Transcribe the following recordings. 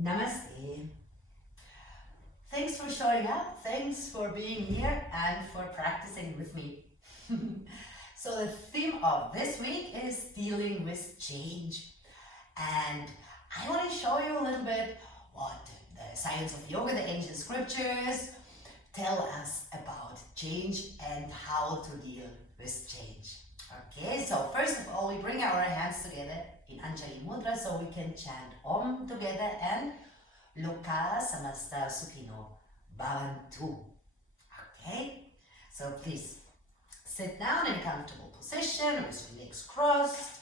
Namaste. Thanks for showing up, thanks for being here and for practicing with me. So the theme of this week is dealing with change. And I want to show you a little bit what the science of yoga, the ancient scriptures, tell us about change and how to deal with change. Okay, so first of all, we bring our hands together in Anjali Mudra so we can chant Om together and Loka Samasta Sukhino Bhavantu. Okay, so please sit down in a comfortable position with your legs crossed.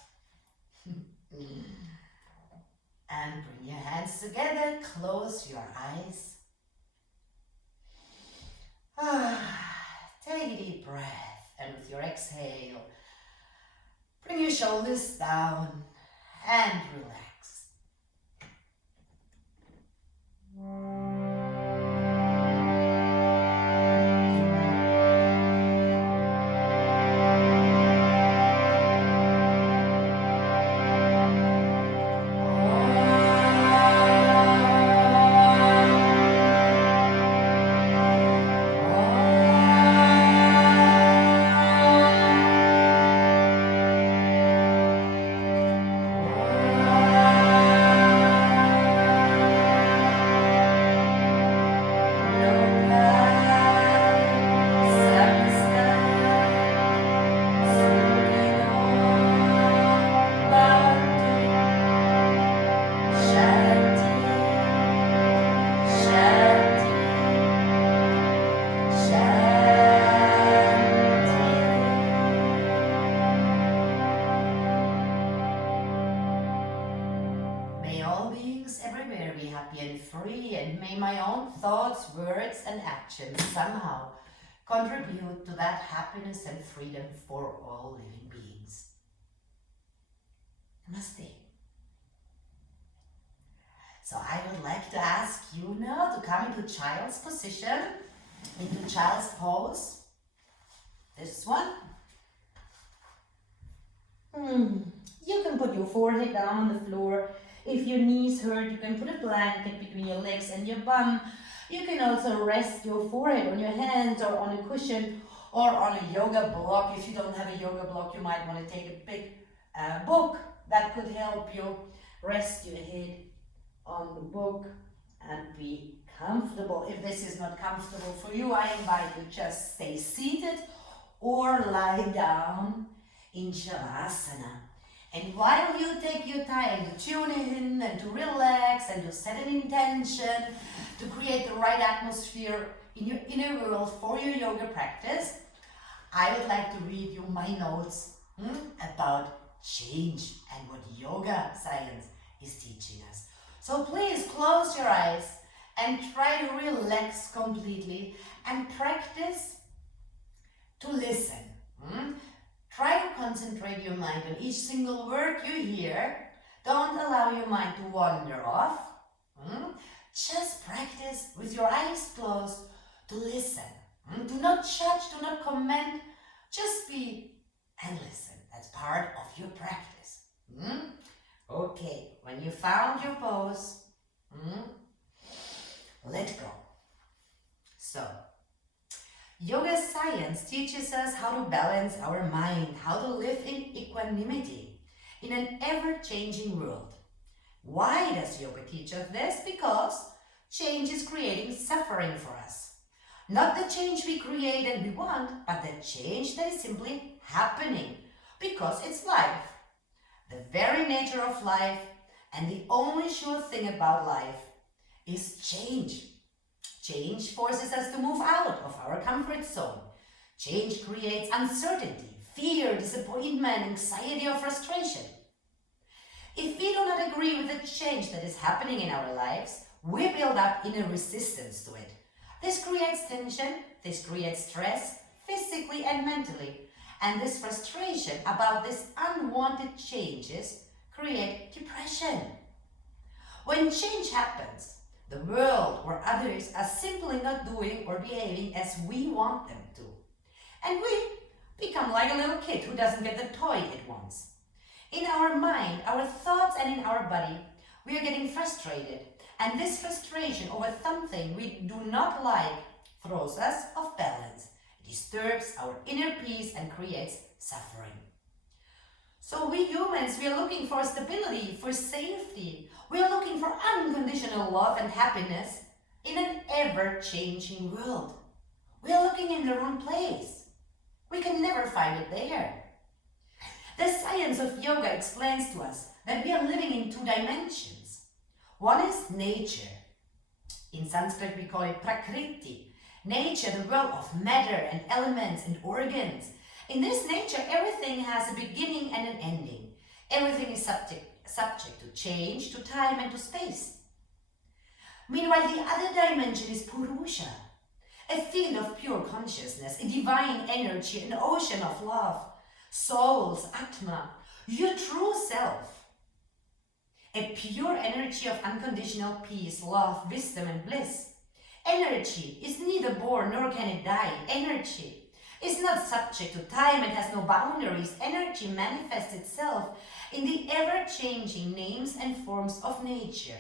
And bring your hands together, close your eyes. Take a deep breath, and with your exhale, bring your shoulders down and relax. Everywhere be happy and free, and may my own thoughts, words and actions somehow contribute to that happiness and freedom for all living beings. Namaste. So I would like to ask you now to come into child's position, into child's pose. This one. You can put your forehead down on the floor. If your knees hurt, you can put a blanket between your legs and your bum. You can also rest your forehead on your hands or on a cushion or on a yoga block. If you don't have a yoga block, you might want to take a big book that could help you rest your head on the book and be comfortable. If this is not comfortable for you, I invite you just stay seated or lie down in shavasana. And while you take your time to tune in and to relax and to set an intention to create the right atmosphere in your inner world for your yoga practice, I would like to read you my notes about change and what yoga science is teaching us. So please close your eyes and try to relax completely and practice to listen. Try to concentrate your mind on each single word you hear. Don't allow your mind to wander off. Just practice with your eyes closed to listen. Do not judge, do not comment. Just be and listen. That's part of your practice. Okay, when you found your pose, let go. So, yoga science teaches us how to balance our mind, how to live in equanimity in an ever-changing world. Why does yoga teach us this? Because change is creating suffering for us. Not the change we create and we want, but the change that is simply happening because it's life. The very nature of life and the only sure thing about life is change. Change forces us to move out of our comfort zone. Change creates uncertainty, fear, disappointment, anxiety, or frustration. If we do not agree with the change that is happening in our lives, we build up inner resistance to it. This creates tension, this creates stress, physically and mentally, and this frustration about these unwanted changes create depression. When change happens, the world or others are simply not doing or behaving as we want them to. And we become like a little kid who doesn't get the toy it wants. In our mind, our thoughts and in our body, we are getting frustrated And this frustration over something we do not like throws us off balance. It disturbs our inner peace and creates suffering. So we humans, we are looking for stability, for safety. We are looking for unconditional love and happiness in an ever-changing world. We are looking in the wrong place. We can never find it there. The science of yoga explains to us that we are living in two dimensions. One is nature. In Sanskrit we call it prakriti. Nature, the world of matter and elements and organs. In this nature, everything has a beginning and an ending. Everything is subject to change, to time and to space. Meanwhile, the other dimension is Purusha, a field of pure consciousness, a divine energy, an ocean of love, souls, Atma, your true self. A pure energy of unconditional peace, love, wisdom and bliss. Energy is neither born nor can it die. Energy is not subject to time and has no boundaries. Energy manifests itself in the ever-changing names and forms of nature.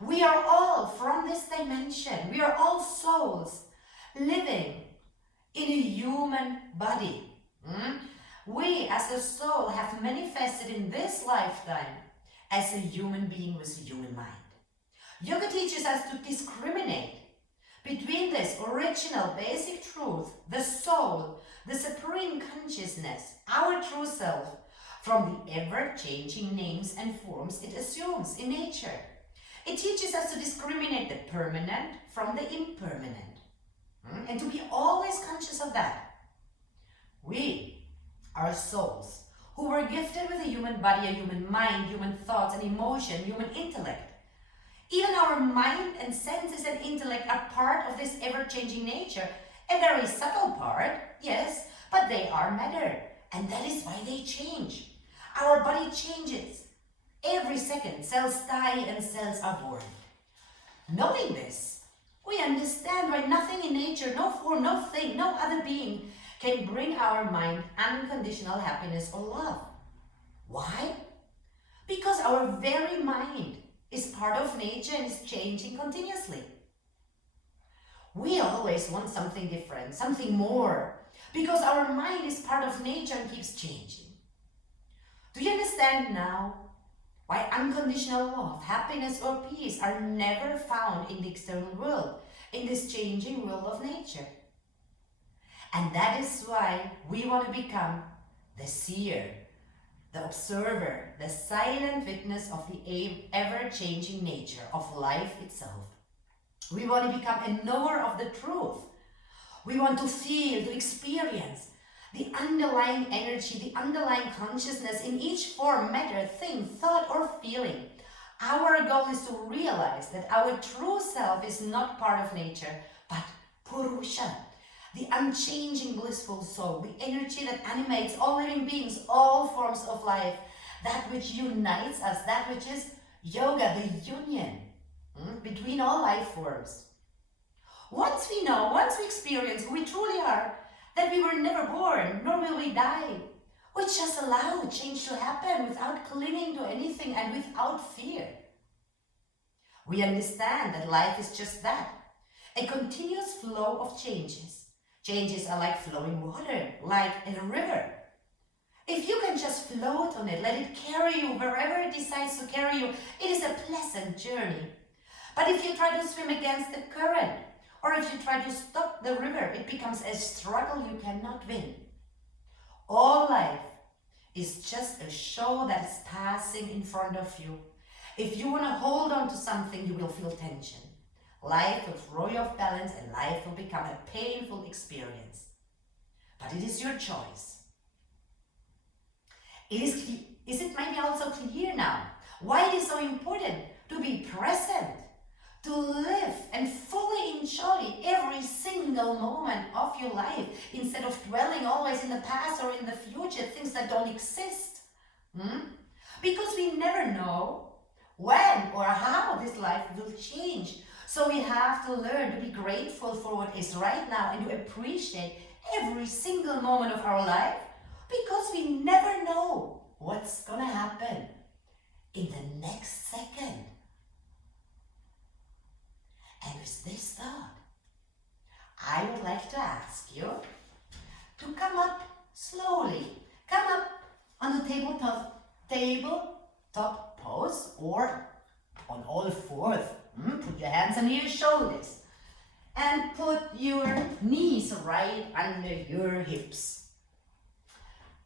We are all from this dimension. We are all souls living in a human body. We as a soul have manifested in this lifetime as a human being with a human mind. Yoga teaches us to discriminate between this original basic truth, the soul, the supreme consciousness, our true self, from the ever-changing names and forms it assumes in nature. It teaches us to discriminate the permanent from the impermanent, and to be always conscious of that. We are souls who were gifted with a human body, a human mind, human thoughts and emotion, human intellect. Even our mind and senses and intellect are part of this ever-changing nature. A very subtle part, yes, but they are matter, and that is why they change. Our body changes. Every second, cells die and cells are born. Knowing this, we understand why nothing in nature, no form, no thing, no other being can bring our mind unconditional happiness or love. Why? Because our very mind is part of nature and is changing continuously. We always want something different, something more, because our mind is part of nature and keeps changing. Do you understand now why unconditional love, happiness or peace are never found in the external world, in this changing world of nature? And that is why we want to become the seer, the observer, the silent witness of the ever-changing nature of life itself. We want to become a knower of the truth. We want to feel, to experience the underlying energy, the underlying consciousness in each form, matter, thing, thought or feeling. Our goal is to realize that our true self is not part of nature, but Purusha, the unchanging blissful soul, the energy that animates all living beings, all forms of life, that which unites us, that which is yoga, the union between all life forms. Once we know, once we experience who we truly are, that we were never born, nor will we die, we just allow change to happen without clinging to anything and without fear. We understand that life is just that, a continuous flow of changes. Changes are like flowing water, like a river. If you can just float on it, let it carry you wherever it decides to carry you, it is a pleasant journey. But if you try to swim against the current, or if you try to stop the river, it becomes a struggle you cannot win. All life is just a show that is passing in front of you. If you want to hold on to something, you will feel tension. Life will throw you off balance and life will become a painful experience. But it is your choice. Is it maybe also clear now why it is so important to be present, to live and fully enjoy every single moment of your life instead of dwelling always in the past or in the future, things that don't exist? Because we never know when or how this life will change. So we have to learn to be grateful for what is right now and to appreciate every single moment of our life, because we never know what's gonna happen in the next second. with this thought, I would like to ask you to come up slowly. Come up on the tabletop pose or on all fours. Put your hands under your shoulders and put your knees right under your hips.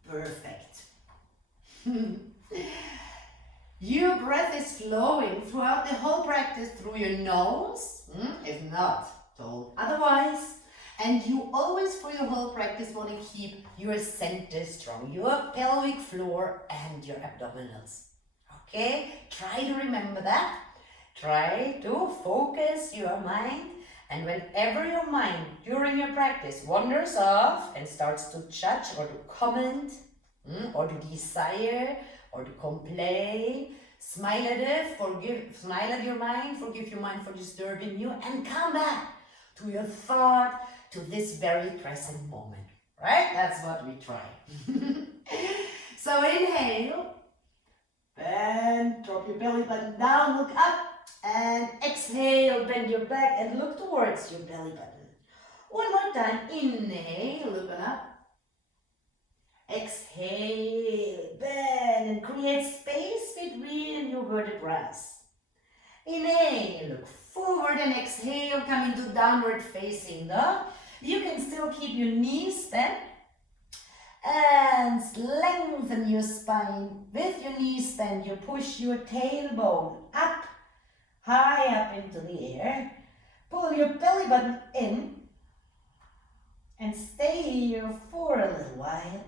Perfect. Your breath is flowing throughout the whole practice through your nose, if not told otherwise. And you always, for your whole practice, want to keep your center strong, your pelvic floor and your abdominals. Okay? Try to remember that. Try to focus your mind. And whenever your mind, during your practice, wanders off and starts to judge or to comment, or to desire, or to complain, smile at your mind, forgive your mind for disturbing you, and come back to your thought, to this very present moment, right? That's what we try. So inhale, and drop your belly button down, look up, and exhale, bend your back and look towards your belly button. One more time, inhale, look up. Exhale, bend and create space between your vertebrae. Inhale, look forward and exhale, come into downward facing dog. You can still keep your knees bent and lengthen your spine. With your knees bent, you push your tailbone up, high up into the air. Pull your belly button in and stay here for a little while.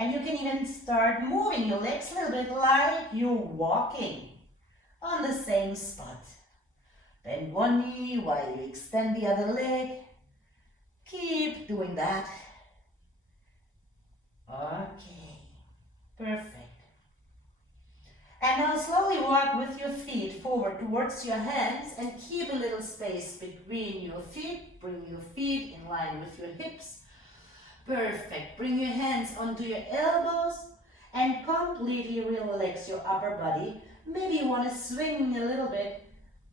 And you can even start moving your legs a little bit like you're walking on the same spot. Bend one knee while you extend the other leg. Keep doing that. Okay, perfect. And now slowly walk with your feet forward towards your hands and keep a little space between your feet. Bring your feet in line with your hips. Perfect. Bring your hands onto your elbows and completely relax your upper body. Maybe you want to swing a little bit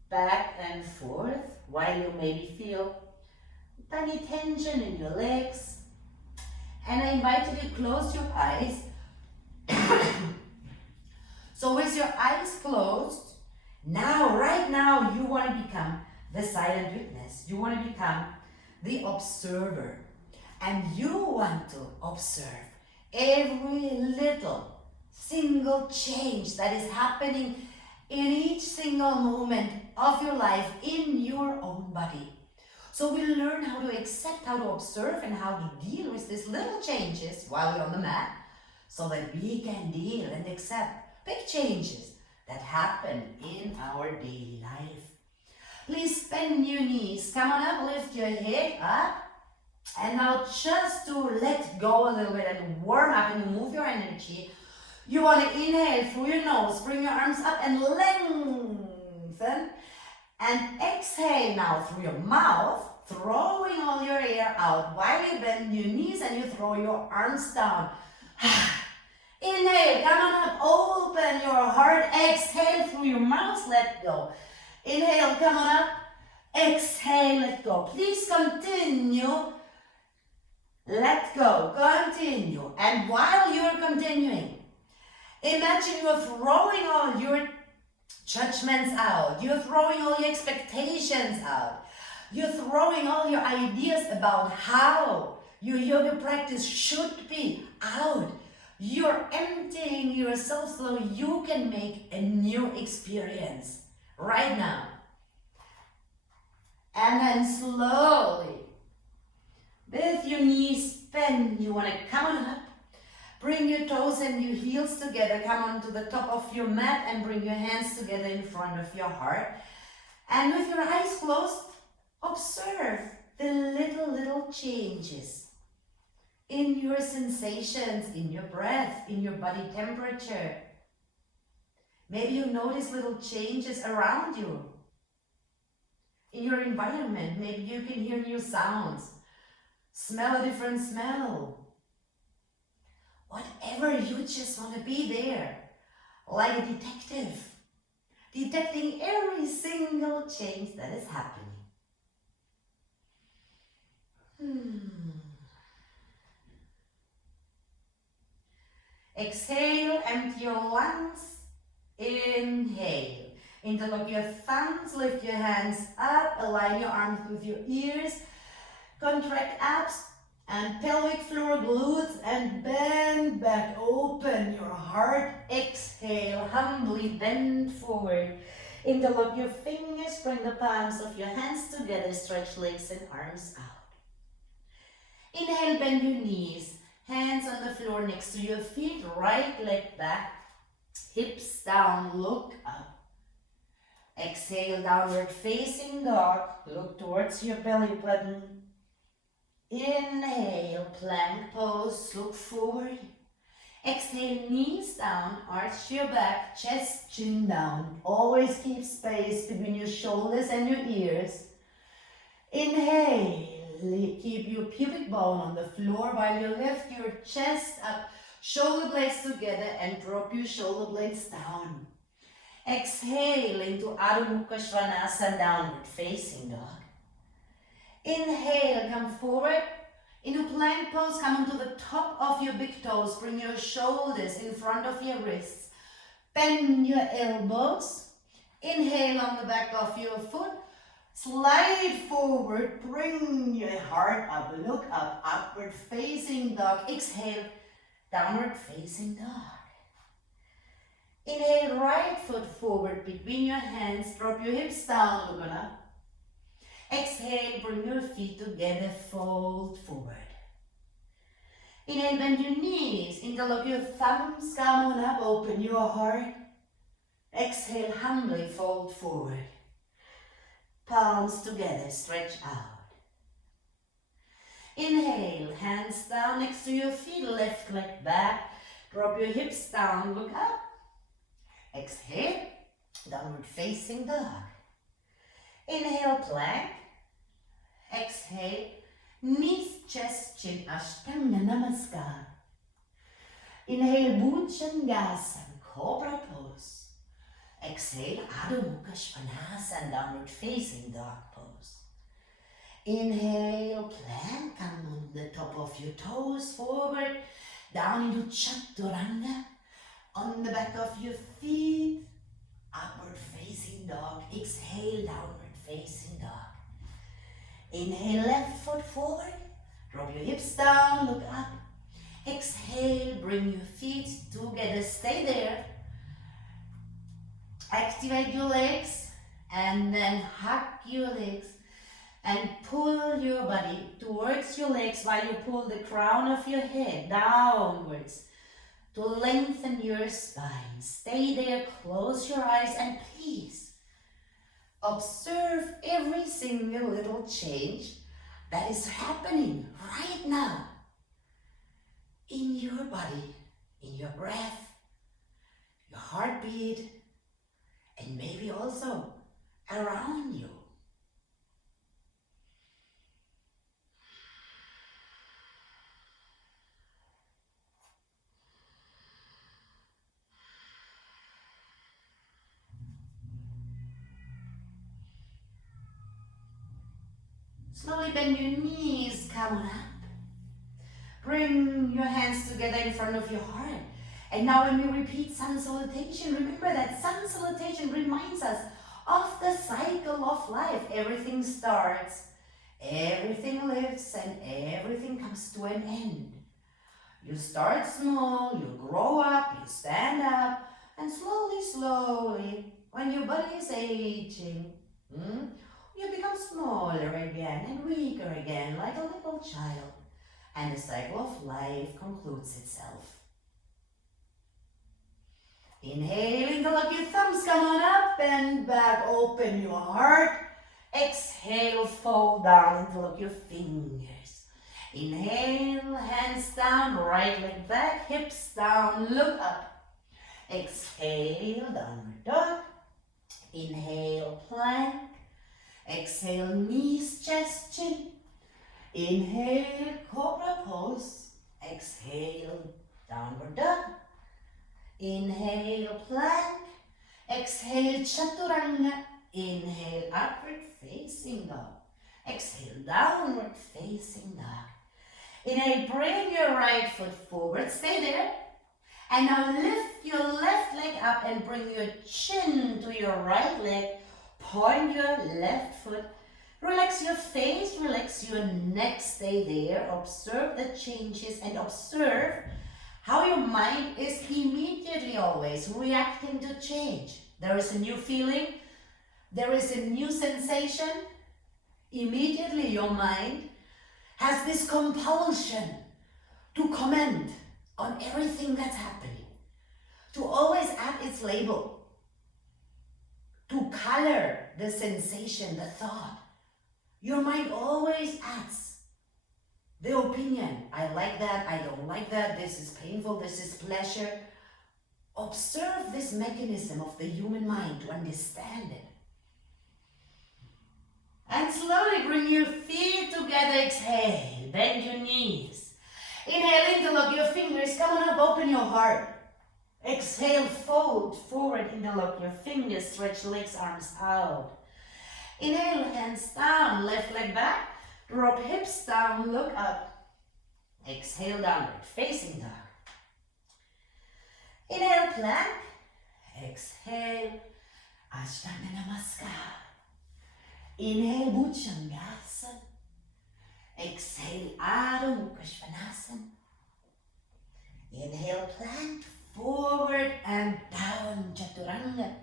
back and forth while you maybe feel tiny tension in your legs. And I invite you to close your eyes. So with your eyes closed, right now, you want to become the silent witness. You want to become the observer. And you want to observe every little single change that is happening in each single moment of your life in your own body. So we learn how to accept, how to observe, and how to deal with these little changes while we're on the mat, so that we can deal and accept big changes that happen in our daily life. Please bend your knees. Come on up, lift your head up. And now just to let go a little bit and warm up and move your energy, you want to inhale through your nose, bring your arms up and lengthen. And exhale now through your mouth, throwing all your air out while you bend your knees and you throw your arms down. Inhale, come on up, open your heart, exhale through your mouth, let go. Inhale, come on up, exhale, let go. Please continue. Let go, continue. And while you're continuing, imagine you're throwing all your judgments out. You're throwing all your expectations out. You're throwing all your ideas about how your yoga practice should be out. You're emptying yourself so you can make a new experience right now. And then slowly, with your knees bent, you want to come on up. Bring your toes and your heels together. Come onto the top of your mat and bring your hands together in front of your heart. And with your eyes closed, observe the little changes in your sensations, in your breath, in your body temperature. Maybe you notice little changes around you. In your environment, maybe you can hear new sounds. Smell a different smell. Whatever, you just want to be there, like a detective. detecting every single change that is happening. Exhale, empty your lungs. Inhale. Interlock your thumbs, lift your hands up, align your arms with your ears, contract abs and pelvic floor, glutes, and bend back. Open your heart. Exhale, humbly bend forward. Interlock your fingers, bring the palms of your hands together, stretch legs and arms out. Inhale, bend your knees, hands on the floor next to your feet, right leg back, hips down, look up. Exhale, downward facing dog, look towards your belly button. Inhale, plank pose, look forward. Exhale, knees down, arch your back, chest, chin down. Always keep space between your shoulders and your ears. Inhale, keep your pubic bone on the floor while you lift your chest up, shoulder blades together and drop your shoulder blades down. Exhale into Adho Mukha Svanasana, downward facing dog. Inhale, come forward into plank pose, come onto the top of your big toes, bring your shoulders in front of your wrists, bend your elbows, inhale on the back of your foot, slide forward, bring your heart up, look up, upward facing dog. Exhale, downward facing dog. Inhale, right foot forward between your hands, drop your hips down, look up. Exhale, bring your feet together, fold forward. Inhale, bend your knees, interlock your thumbs, come on up, open your heart. Exhale, humbly fold forward. Palms together, stretch out. Inhale, hands down next to your feet, left leg back, drop your hips down, look up. Exhale, downward facing dog. Inhale, plank. Exhale, knees, chest, chin, Ashtanga Namaskar. Inhale, Bhujangasana, cobra pose. Exhale, Adho Mukha Svanasana, downward facing dog pose. Inhale, plank, come on the top of your toes, forward, down into Chaturanga. On the back of your feet, upward facing dog. Exhale, downward facing dog. Inhale, left foot forward. Drop your hips down, look up. Exhale, bring your feet together, stay there. Activate your legs and then hug your legs and pull your body towards your legs while you pull the crown of your head downwards to lengthen your spine. Stay there, close your eyes, and please observe every single little change that is happening right now in your body, in your breath, your heartbeat, and maybe also around you. Slowly bend your knees, come on up. Bring your hands together in front of your heart. And now when we repeat sun salutation, remember that sun salutation reminds us of the cycle of life. Everything starts, everything lives, and everything comes to an end. You start small, you grow up, you stand up, and slowly, when your body is aging, you become smaller again and weaker again, like a little child. And the cycle of life concludes itself. Inhale, interlock your thumbs, come on up, bend back, open your heart. Exhale, fold down, interlock your fingers. Inhale, hands down, right leg back, hips down, look up. Exhale, downward dog. Inhale, plank. Exhale, knees, chest, chin. Inhale, cobra pose. Exhale, downward dog. Inhale, plank. Exhale, chaturanga. Inhale, upward facing dog. Exhale, downward facing dog. Inhale, bring your right foot forward. Stay there. And now lift your left leg up and bring your chin to your right leg. Point your left foot. Relax your face, relax your neck. Stay there. Observe the changes and observe how your mind is immediately always reacting to change. There is a new feeling. There is a new sensation. Immediately your mind has this compulsion to comment on everything that's happening, to always add its label, to color the sensation, the thought. Your mind always adds the opinion. I like that, I don't like that, this is painful, this is pleasure. Observe this mechanism of the human mind to understand it. And slowly bring your feet together. Exhale, bend your knees. Inhale, interlock your fingers. Come on up, open your heart. Exhale, fold forward, interlock your fingers. Stretch legs, arms out. Inhale, hands down, left leg back. Drop hips down, look up. Exhale, downward facing dog. Inhale, plank. Exhale, Ashtanga Namaskar. Inhale, Bhujangasana. Exhale, Adho Mukha Svanasana. Inhale, plank, forward and down, Chaturanga.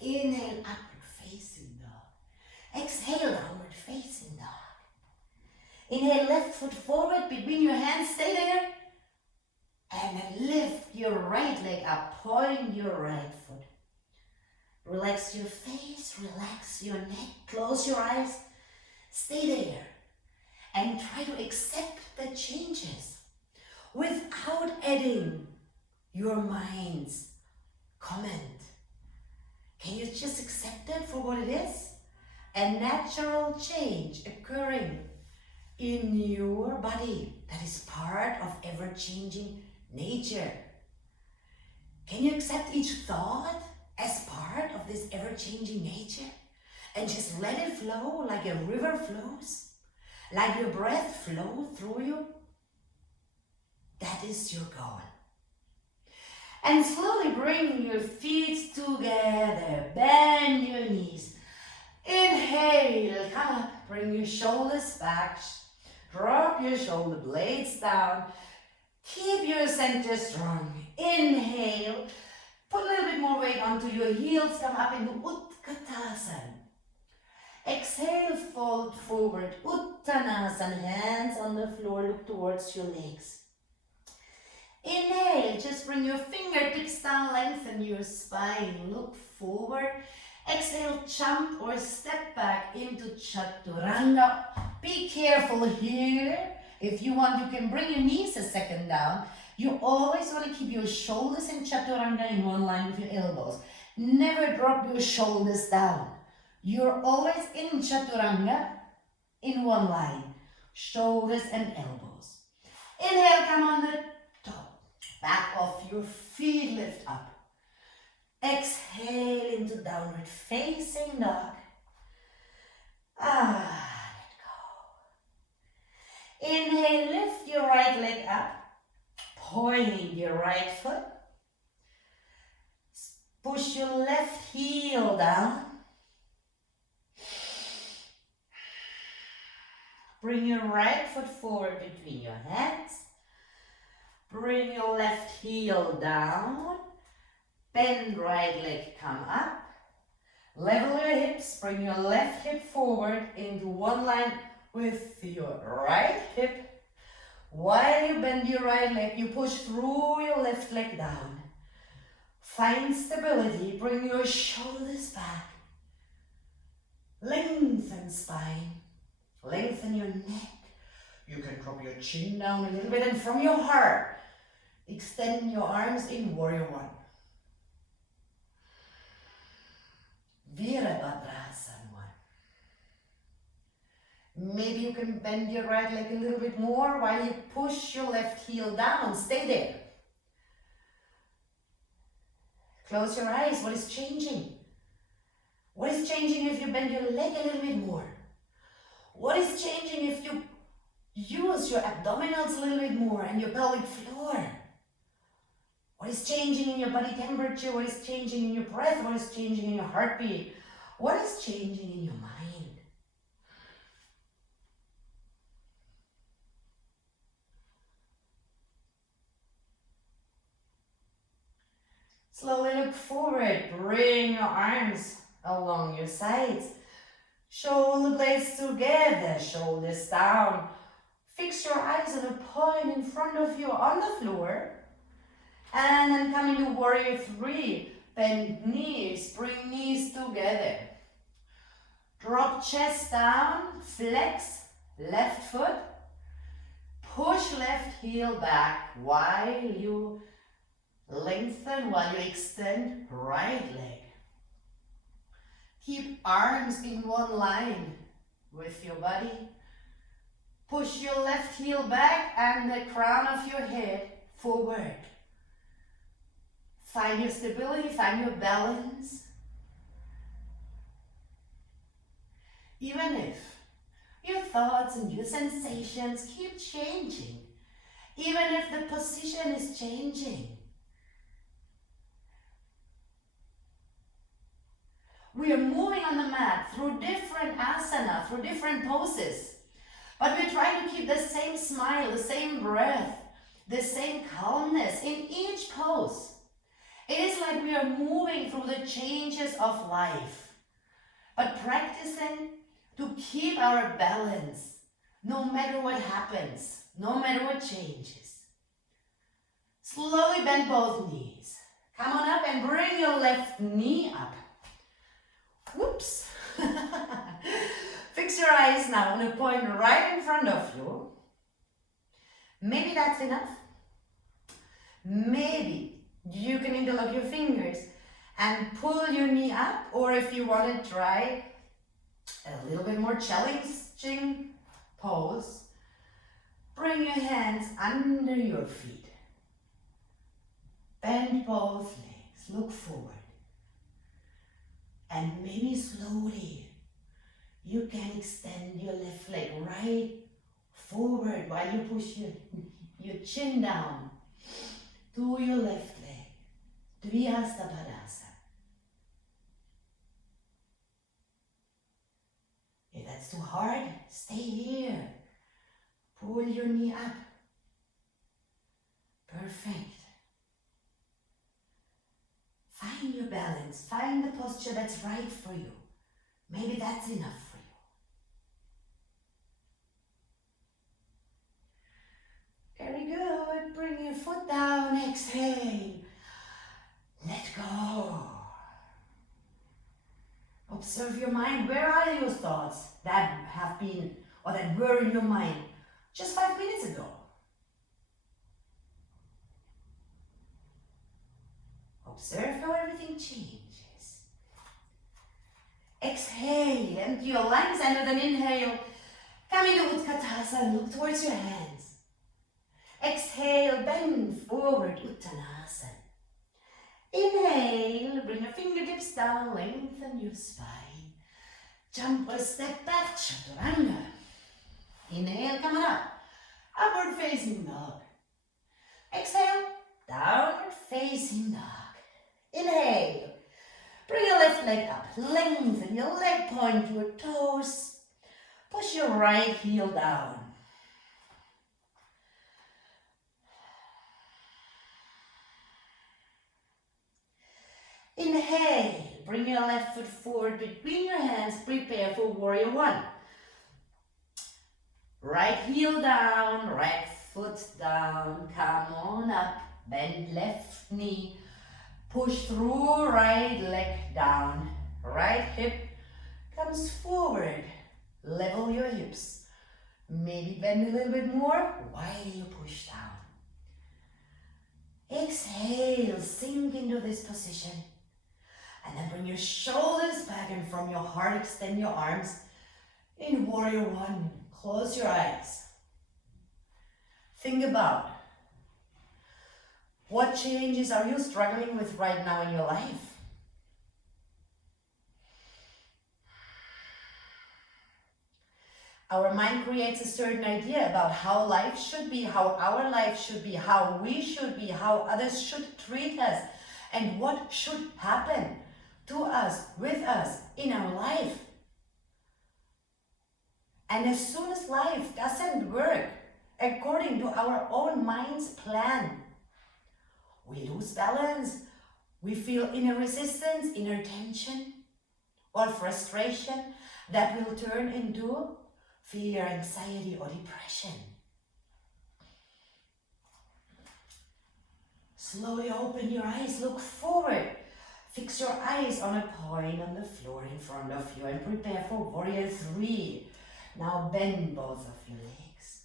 Inhale, upward facing dog. Exhale, downward facing dog. Inhale, left foot forward, between your hands, stay there. And then lift your right leg up, point your right foot. Relax your face, relax your neck, close your eyes, stay there. And try to accept the changes without adding your mind's comment. Can you just accept it for what it is? A natural change occurring in your body that is part of ever-changing nature. Can you accept each thought as part of this ever-changing nature and just let it flow like a river flows? Like your breath flow through you? That is your goal. And slowly bring your feet together. Bend your knees. Inhale, come up. Bring your shoulders back. Drop your shoulder blades down. Keep your center strong. Inhale. Put a little bit more weight onto your heels. Come up into Utkatasana. Exhale, fold forward, Uttanasana, hands on the floor, look towards your legs. Inhale, just bring your fingertips down, lengthen your spine, look forward. Exhale, jump or step back into Chaturanga. Be careful here. If you want, you can bring your knees a second down. You always want to keep your shoulders in Chaturanga in one line with your elbows. Never drop your shoulders down. You're always in Chaturanga, in one line, shoulders and elbows. Inhale, come on the top, back of your feet, lift up. Exhale into downward facing dog. Let go. Inhale, lift your right leg up, point your right foot. Push your left heel down. Bring your right foot forward between your hands. Bring your left heel down. Bend right leg, come up. Level your hips. Bring your left hip forward into one line with your right hip. While you bend your right leg, you push through your left leg down. Find stability. Bring your shoulders back. Lengthen spine. Lengthen your neck. You can drop your chin down a little bit, and from your heart, extend your arms in Warrior One. Virabhadrasana One. Maybe you can bend your right leg a little bit more while you push your left heel down. Stay there. Close your eyes. What is changing? What is changing if you bend your leg a little bit more? What is changing if you use your abdominals a little bit more and your pelvic floor? What is changing in your body temperature? What is changing in your breath? What is changing in your heartbeat? What is changing in your mind? Slowly look forward. Bring your arms along your sides. Shoulder blades together, shoulders down. Fix your eyes on a point in front of you on the floor. And then come into warrior 3. Bend knees, bring knees together. Drop chest down, flex left foot. Push left heel back while you lengthen, while you extend right leg. Keep arms in one line with your body. Push your left heel back and the crown of your head forward. Find your stability, find your balance. Even if your thoughts and your sensations keep changing, even if the position is changing, we are moving on the mat through different asana, through different poses, but we're trying to keep the same smile, the same breath, the same calmness in each pose. It is like we are moving through the changes of life, but practicing to keep our balance no matter what happens, no matter what changes. Slowly bend both knees. Come on up and bring your left knee up. Whoops. Fix your eyes now on a point right in front of you. Maybe that's enough. Maybe you can interlock your fingers and pull your knee up, or if you want to try a little bit more challenging pose, bring your hands under your feet. Bend both legs, look forward. And maybe slowly you can extend your left leg right forward while you push your chin down to your left leg. Dvihasta Padasa. If that's too hard, stay here. Pull your knee up. Perfect. Find your balance. Find the posture that's right for you. Maybe that's enough for you. Very good. Bring your foot down. Exhale. Let go. Observe your mind. Where are your thoughts that have been or that were in your mind just 5 minutes ago? Observe how everything changes. Exhale, empty your lungs, and with an inhale, come into Utkatasana and look towards your hands. Exhale, bend forward, Uttanasana. Inhale, bring your fingertips down, lengthen your spine. Jump or step back, Chaturanga. Inhale, come on up. Upward facing dog. Exhale, downward facing dog. Inhale, bring your left leg up, lengthen your leg, point your toes, push your right heel down. Inhale, bring your left foot forward between your hands, prepare for warrior 1. Right heel down, right foot down, come on up, bend left knee. Push through right leg down, right hip comes forward, level your hips. Maybe bend a little bit more while you push down. Exhale, sink into this position. And then bring your shoulders back, and from your heart extend your arms in warrior 1. Close your eyes. Think about What changes are you struggling with right now in your life? Our mind creates a certain idea about how life should be, how our life should be, how we should be, how others should treat us, and what should happen to us, with us, in our life. And as soon as life doesn't work according to our own mind's plan, we lose balance, we feel inner resistance, inner tension, or frustration that will turn into fear, anxiety, or depression. Slowly open your eyes, look forward. Fix your eyes on a point on the floor in front of you and prepare for warrior 3. Now bend both of your legs.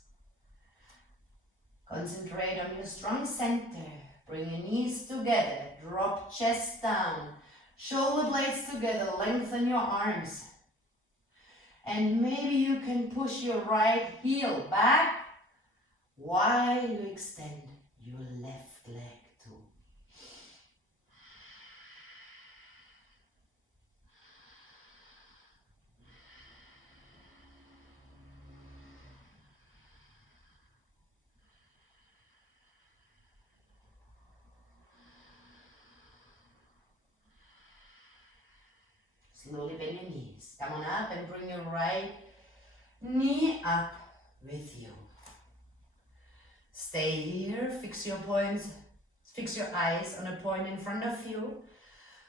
Concentrate on your strong center. Bring your knees together. Drop chest down. Shoulder blades together. Lengthen your arms. And maybe you can push your right heel back while you extend your left leg too. Slowly bend your knees. Come on up and bring your right knee up with you. Stay here, fix your eyes on a point in front of you.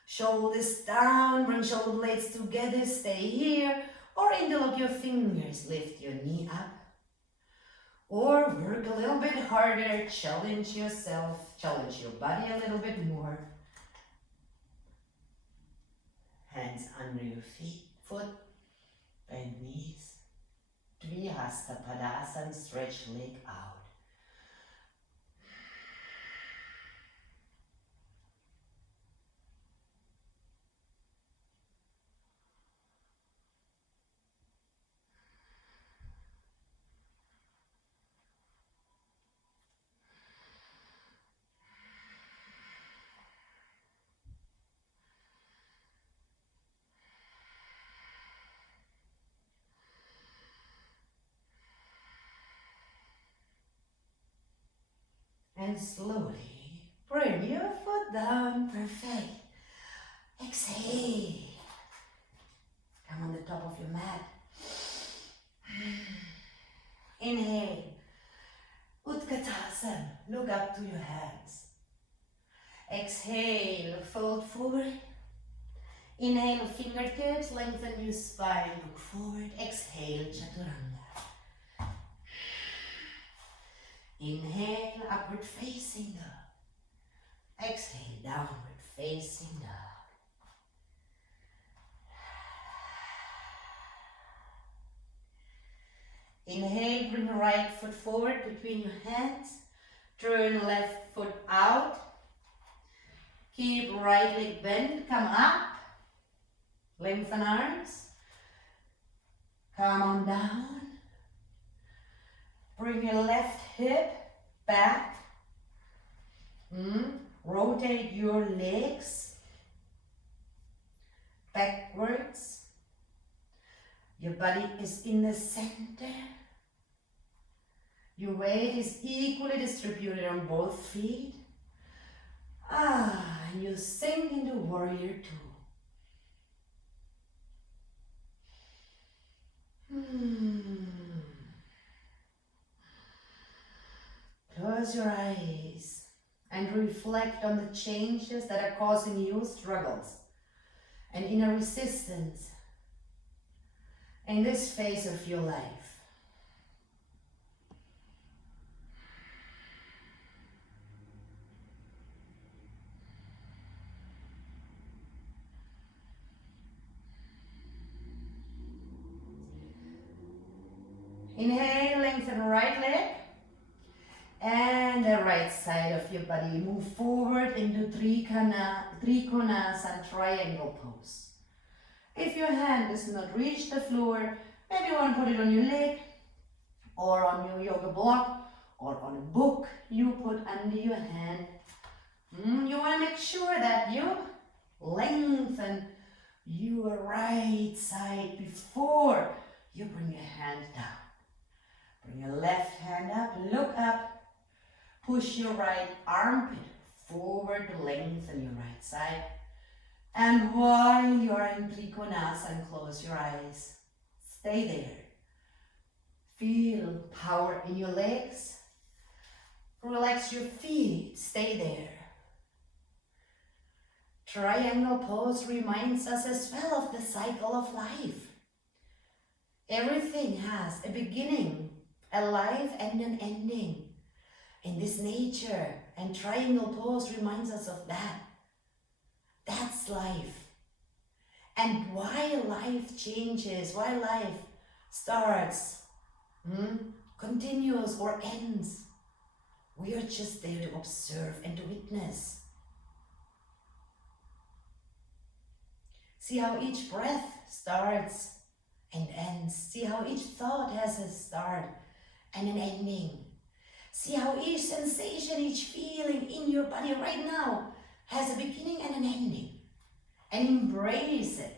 Shoulders down, bring shoulder blades together, stay here. Or interlock your fingers, lift your knee up. Or work a little bit harder, challenge yourself, challenge your body a little bit more. Hands under your foot, bend knees. Dvihasta Padasana, stretch leg out. And slowly bring your foot down, perfect. Exhale. Come on the top of your mat. Inhale. Utkatasana, look up to your hands. Exhale, fold forward. Inhale, fingertips, lengthen your spine, look forward. Exhale, chaturanga. Inhale, upward facing dog. Exhale, downward facing dog. Inhale, bring right foot forward between your hands. Turn left foot out. Keep right leg bent, come up. Lengthen arms. Come on down. Bring your left hip back. Rotate your legs backwards. Your body is in the center. Your weight is equally distributed on both feet. And you sink into warrior 2. Close your eyes and reflect on the changes that are causing you struggles and inner resistance in this phase of your life. Inhale, lengthen right leg. And the right side of your body. Move forward into Trikonasana, triangle pose. If your hand does not reach the floor, maybe you want to put it on your leg, or on your yoga block, or on a book you put under your hand. You want to make sure that you lengthen your right side before you bring your hand down. Bring your left hand up, look up, push your right armpit forward to lengthen your right side. And while you are in Trikonasana, close your eyes. Stay there. Feel power in your legs. Relax your feet. Stay there. Triangle pose reminds us as well of the cycle of life. Everything has a beginning, a life, and an ending. In this nature, and triangle pose reminds us of that. That's life. And why life changes, why life starts, continues or ends, we are just there to observe and to witness. See how each breath starts and ends. See how each thought has a start and an ending. See how each sensation, each feeling in your body right now has a beginning and an ending. And embrace it.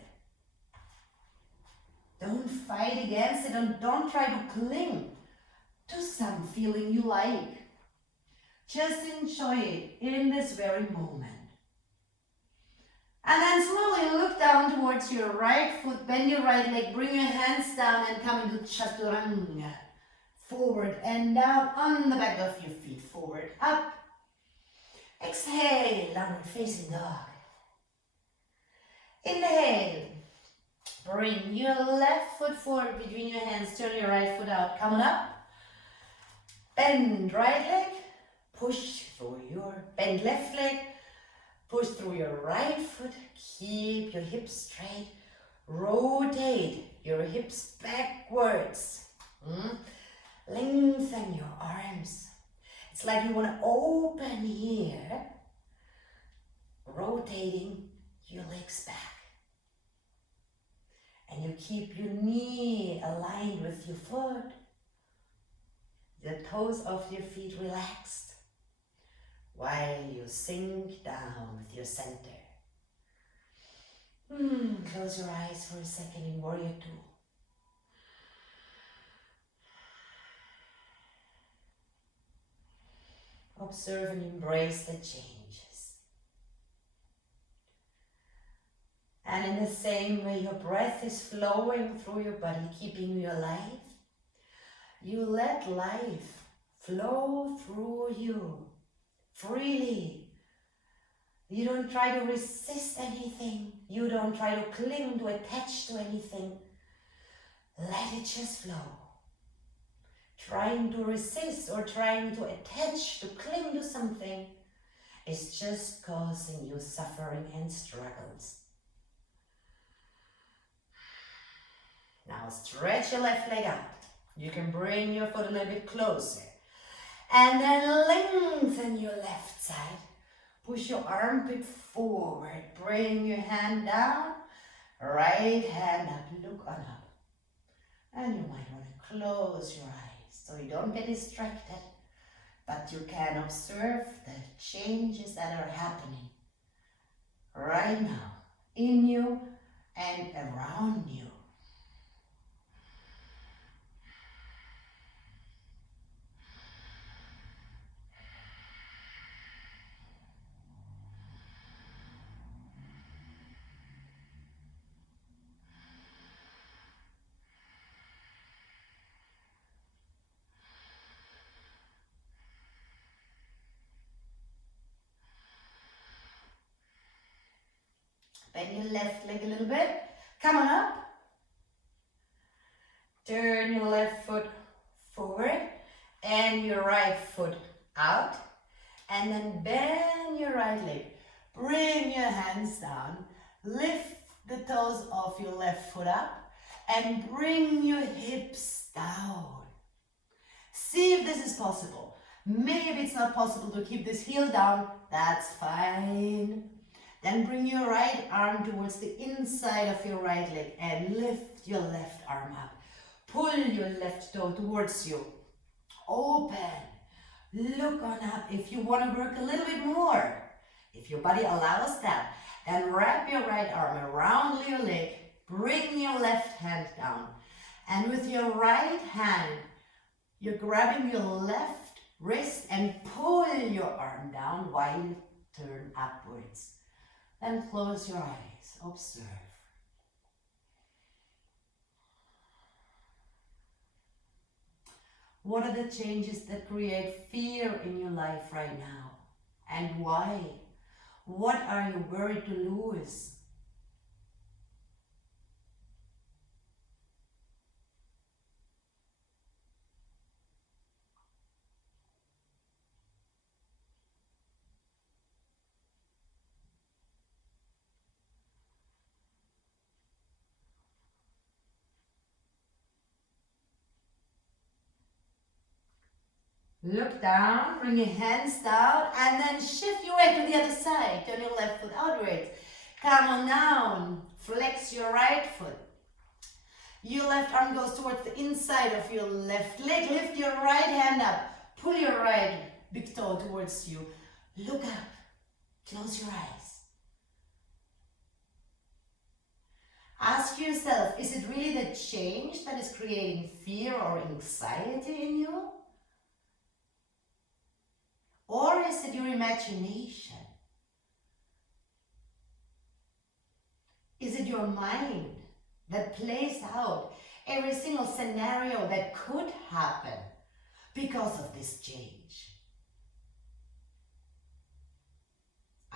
Don't fight against it and don't try to cling to some feeling you like. Just enjoy it in this very moment. And then slowly look down towards your right foot, bend your right leg, bring your hands down and come into Chaturanga. Forward and down on the back of your feet, forward, up. Exhale, downward facing dog. Inhale, bring your left foot forward between your hands, turn your right foot out, come on up. Bend right leg, push through your, bend left leg, push through your right foot, keep your hips straight, rotate your hips backwards. Lengthen your arms. It's like you want to open here, rotating your legs back. And you keep your knee aligned with your foot. The toes of your feet relaxed while you sink down with your center. Close your eyes for a second in Warrior Two. Observe and embrace the changes. And in the same way your breath is flowing through your body, keeping you alive, you let life flow through you freely. You don't try to resist anything. You don't try to cling, to attach to anything. Let it just flow. Trying to resist or trying to attach, to cling to something is just causing you suffering and struggles. Now stretch your left leg out. You can bring your foot a little bit closer. And then lengthen your left side. Push your armpit forward. Bring your hand down. Right hand up. Look on up. And you might want to close your eyes so you don't get distracted. But you can observe the changes that are happening right now in you and around you. Bend your left leg a little bit. Come on up. Turn your left foot forward and your right foot out. And then bend your right leg. Bring your hands down. Lift the toes of your left foot up and bring your hips down. See if this is possible. Maybe it's not possible to keep this heel down. That's fine. Then bring your right arm towards the inside of your right leg and lift your left arm up. Pull your left toe towards you. Open. Look on up. If you want to work a little bit more, If your body allows that, then wrap your right arm around your leg, bring your left hand down, and with your right hand, you're grabbing your left wrist and pull your arm down while you turn upwards. Then close your eyes, observe. What are the changes that create fear in your life right now? And why? What are you worried to lose? Look down, bring your hands down, and then shift your weight to the other side. Turn your left foot outwards. Come on down, flex your right foot. Your left arm goes towards the inside of your left leg. Lift your right hand up. Pull your right big toe towards you. Look up. Close your eyes. Ask yourself, is it really the change that is creating fear or anxiety in you? Or is it your imagination? Is it your mind that plays out every single scenario that could happen because of this change?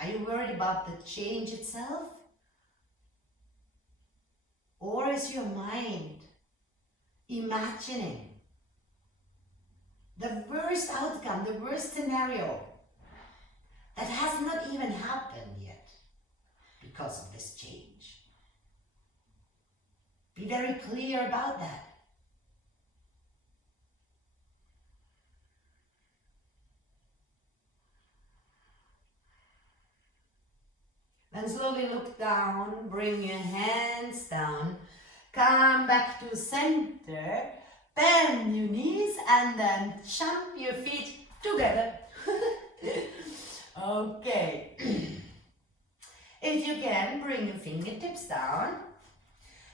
Are you worried about the change itself? Or is your mind imagining the worst outcome, the worst scenario that has not even happened yet because of this change? Be very clear about that. Then slowly look down, bring your hands down, come back to center, bend your knees and then jump your feet together. Okay. If you can, bring your fingertips down.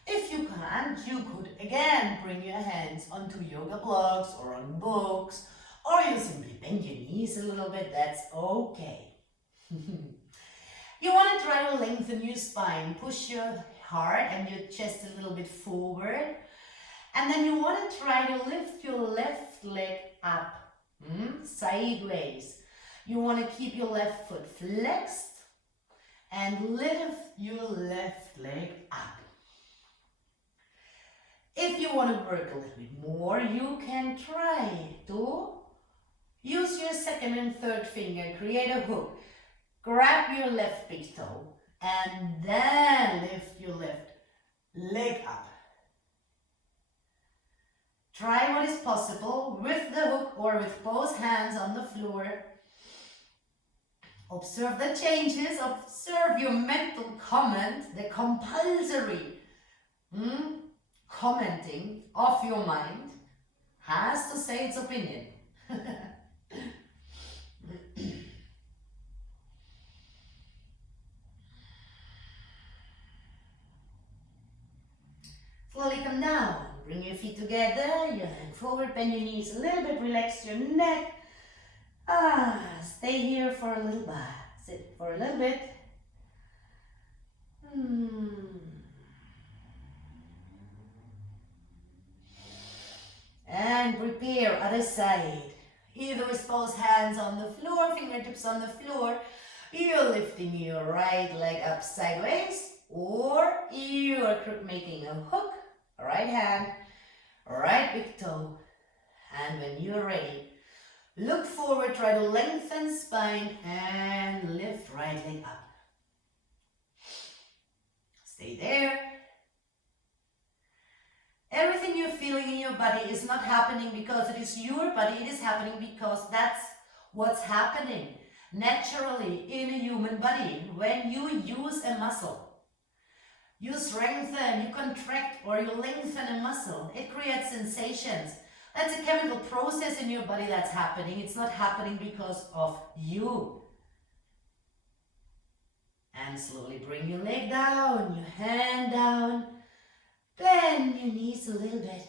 If you can't, you could again bring your hands onto yoga blocks or on books, or you simply bend your knees a little bit, that's okay. You want to try to lengthen your spine, push your heart and your chest a little bit forward. And then you want to try to lift your left leg up, sideways. You want to keep your left foot flexed and lift your left leg up. If you want to work a little bit more, you can try to use your second and third finger, create a hook. Grab your left big toe and then lift your left leg up. Try what is possible with the hook or with both hands on the floor. Observe the changes, observe your mental comment, the compulsory commenting of your mind has to say its opinion. Slowly come down, bring your feet together, your hand forward, bend your knees a little bit, relax your neck. Stay here for a little bit, sit for a little bit. And prepare other side. Either with both hands on the floor, fingertips on the floor, you're lifting your right leg up sideways, or you are making a hook, right hand, right big toe. And when you're ready, look forward, try to lengthen spine and lift right leg up. Stay there. Everything you're feeling in your body is not happening because it is your body, it is happening because that's what's happening naturally in a human body. When you use a muscle, you strengthen, you contract, or you lengthen a muscle, it creates sensations. That's a chemical process in your body that's happening. It's not happening because of you. And slowly bring your leg down, your hand down. Bend your knees a little bit.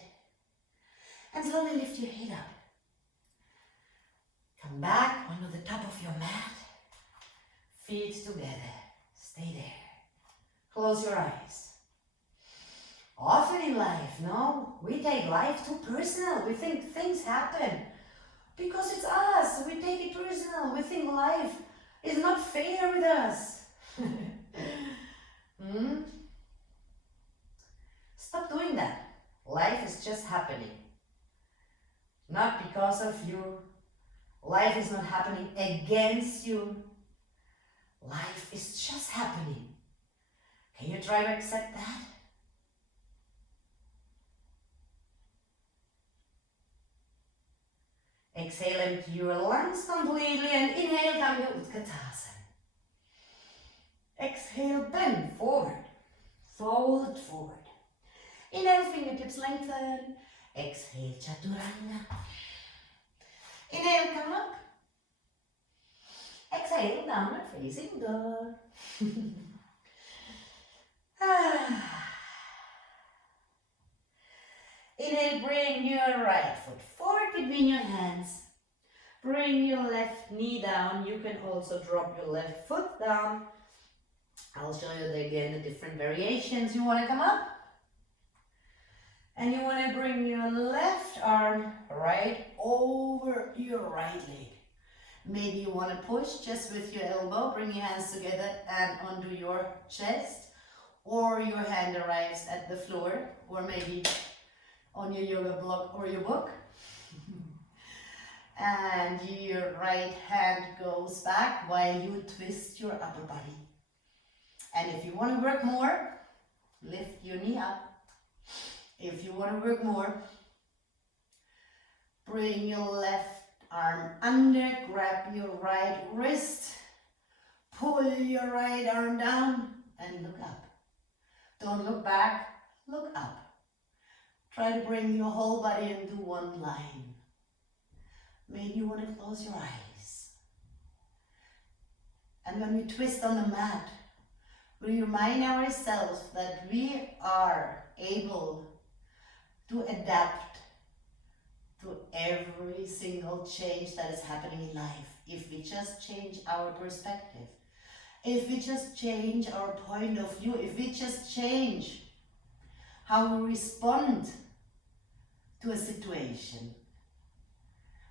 And slowly lift your head up. Come back onto the top of your mat. Feet together. Stay there. Close your eyes. Often in life, no, we take life too personal. We think things happen because it's us. We take it personal. We think life is not fair with us. Stop doing that. Life is just happening. Not because of you. Life is not happening against you. Life is just happening. Can you try to accept that? Exhale, empty your lungs completely and inhale, come to Utkatasana. Exhale, bend forward, fold forward. Inhale, fingertips lengthen. Exhale, Chaturanga. Inhale, come up. Exhale, downward facing dog. Inhale, bring your right foot forward between your hands. Bring your left knee down. You can also drop your left foot down. I'll show you again the different variations. You want to come up? And you want to bring your left arm right over your right leg. Maybe you want to push just with your elbow. Bring your hands together and onto your chest. Or your hand arrives at the floor. Or maybe on your yoga block or your book. And your right hand goes back while you twist your upper body. And if you want to work more, lift your knee up. If you want to work more, bring your left arm under, grab your right wrist, pull your right arm down and look up. Don't look back, look up. Try to bring your whole body into one line. Maybe you want to close your eyes. And when we twist on the mat, we remind ourselves that we are able to adapt to every single change that is happening in life. If we just change our perspective, if we just change our point of view, if we just change how we respond to a situation,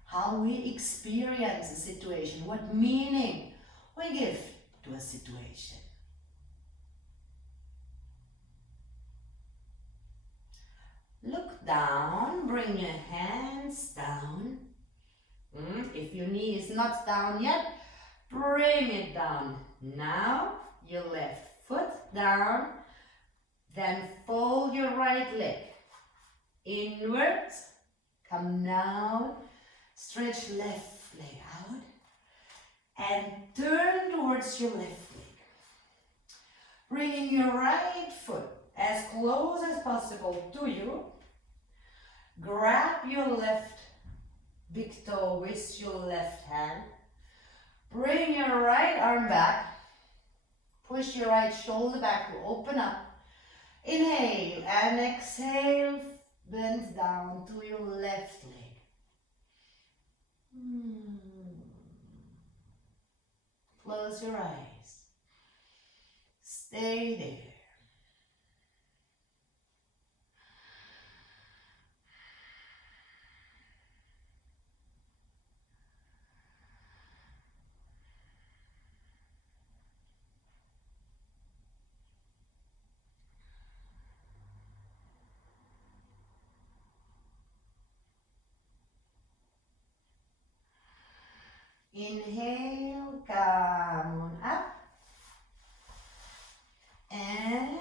how we experience a situation, what meaning we give to a situation. Look down, bring your hands down. If your knee is not down yet, bring it down. Now, your left foot down, then fold your right leg inwards, come down, stretch left leg out, and turn towards your left leg. Bringing your right foot as close as possible to you. Grab your left big toe with your left hand. Bring your right arm back. Push your right shoulder back to open up. Inhale and exhale. Bend down to your left leg. Close your eyes. Stay there. Inhale, come on up. And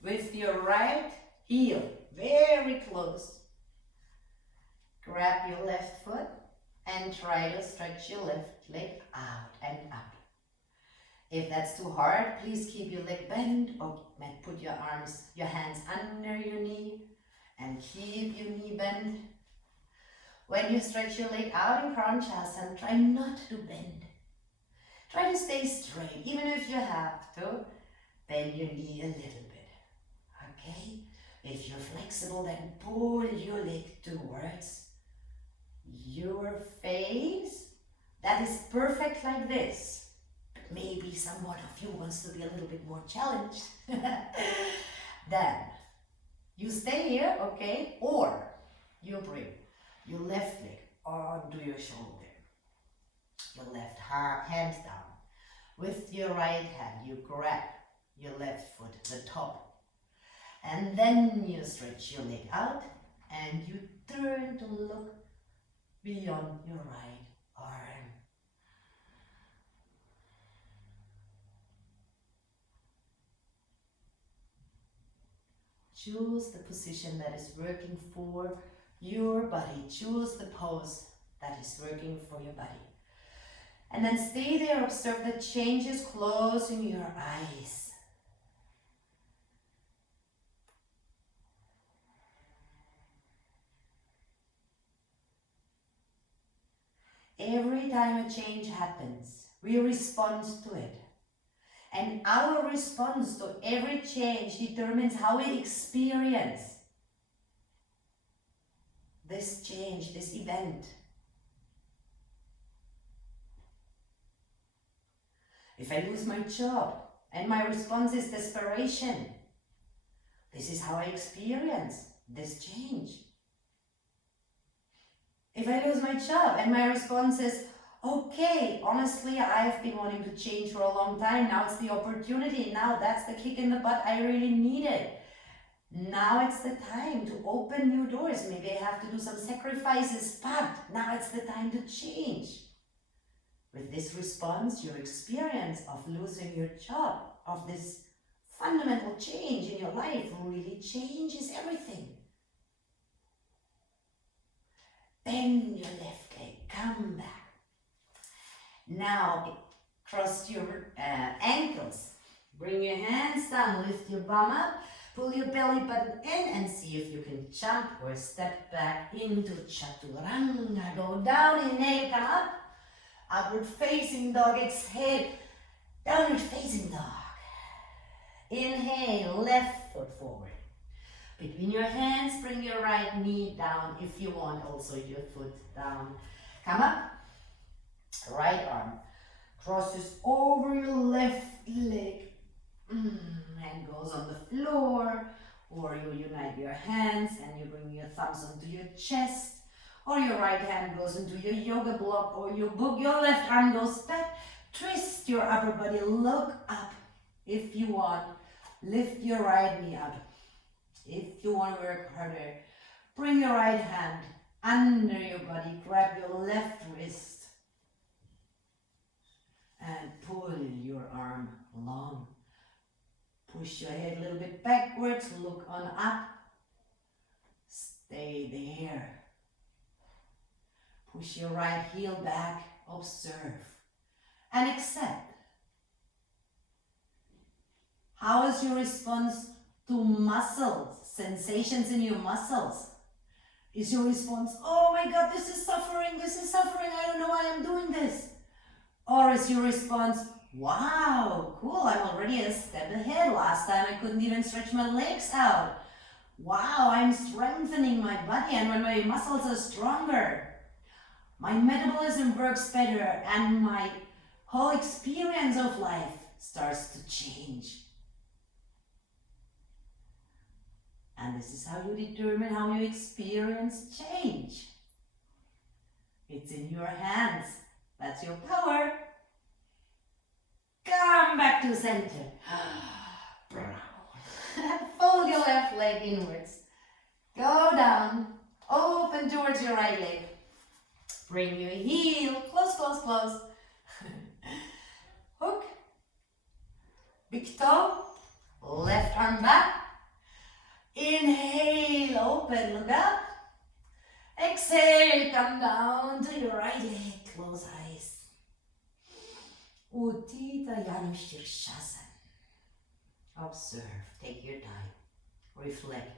with your right heel, very close, grab your left foot and try to stretch your left leg out and up. If that's too hard, please keep your leg bent or put your hands under your knee and keep your knee bent. When you stretch your leg out in Pranchasana, try not to bend. Try to stay straight, even if you have to bend your knee a little bit. Okay? If you're flexible, then pull your leg towards your face. That is perfect like this. But maybe someone of you wants to be a little bit more challenged. Then you stay here, okay? Or you bring your left leg onto your shoulder. Your left hand down. With your right hand, you grab your left foot, the top. And then you stretch your leg out and you turn to look beyond your right arm. Choose the position that is working for your body. Choose the pose that is working for your body. And then stay there, observe the changes, closing your eyes. Every time a change happens, we respond to it. And our response to every change determines how we experience this change, this event. If I lose my job and my response is desperation, this is how I experience this change. If I lose my job and my response is, okay, honestly, I've been wanting to change for a long time. Now it's the opportunity. Now that's the kick in the butt I really needed. Now it's the time to open new doors. Maybe I have to do some sacrifices, but now it's the time to change. With this response, your experience of losing your job, of this fundamental change in your life, really changes everything. Bend your left leg, come back. Now cross your ankles. Bring your hands down, lift your bum up, pull your belly button in and see if you can jump or step back into chaturanga. Go down, inhale, come up. Upward facing dog, exhale, downward facing dog. Inhale, left foot forward. Between your hands, bring your right knee down if you want, also your foot down. Come up, right arm crosses over your left leg and goes on the floor, or you unite your hands and you bring your thumbs onto your chest. Or your right hand goes into your yoga block or your book. Your left arm goes back. Twist your upper body. Look up if you want. Lift your right knee up. If you want to work harder, bring your right hand under your body. Grab your left wrist. And pull your arm long. Push your head a little bit backwards. Look on up. Stay there. Push your right heel back, observe, and accept. How is your response to muscles, sensations in your muscles? Is your response, oh my God, this is suffering, I don't know why I'm doing this? Or is your response, wow, cool, I'm already a step ahead. Last time I couldn't even stretch my legs out. Wow, I'm strengthening my body, and when my muscles are stronger, my metabolism works better and my whole experience of life starts to change. And this is how you determine how you experience change. It's in your hands. That's your power. Come back to center. Fold your left leg inwards. Go down. Open towards your right leg. Bring your heel, close, close, close. Hook. Big toe. Left arm back. Inhale, open, look up. Exhale, come down to your right leg, close eyes. Uttita Janu Shirshasana. Observe, take your time, reflect.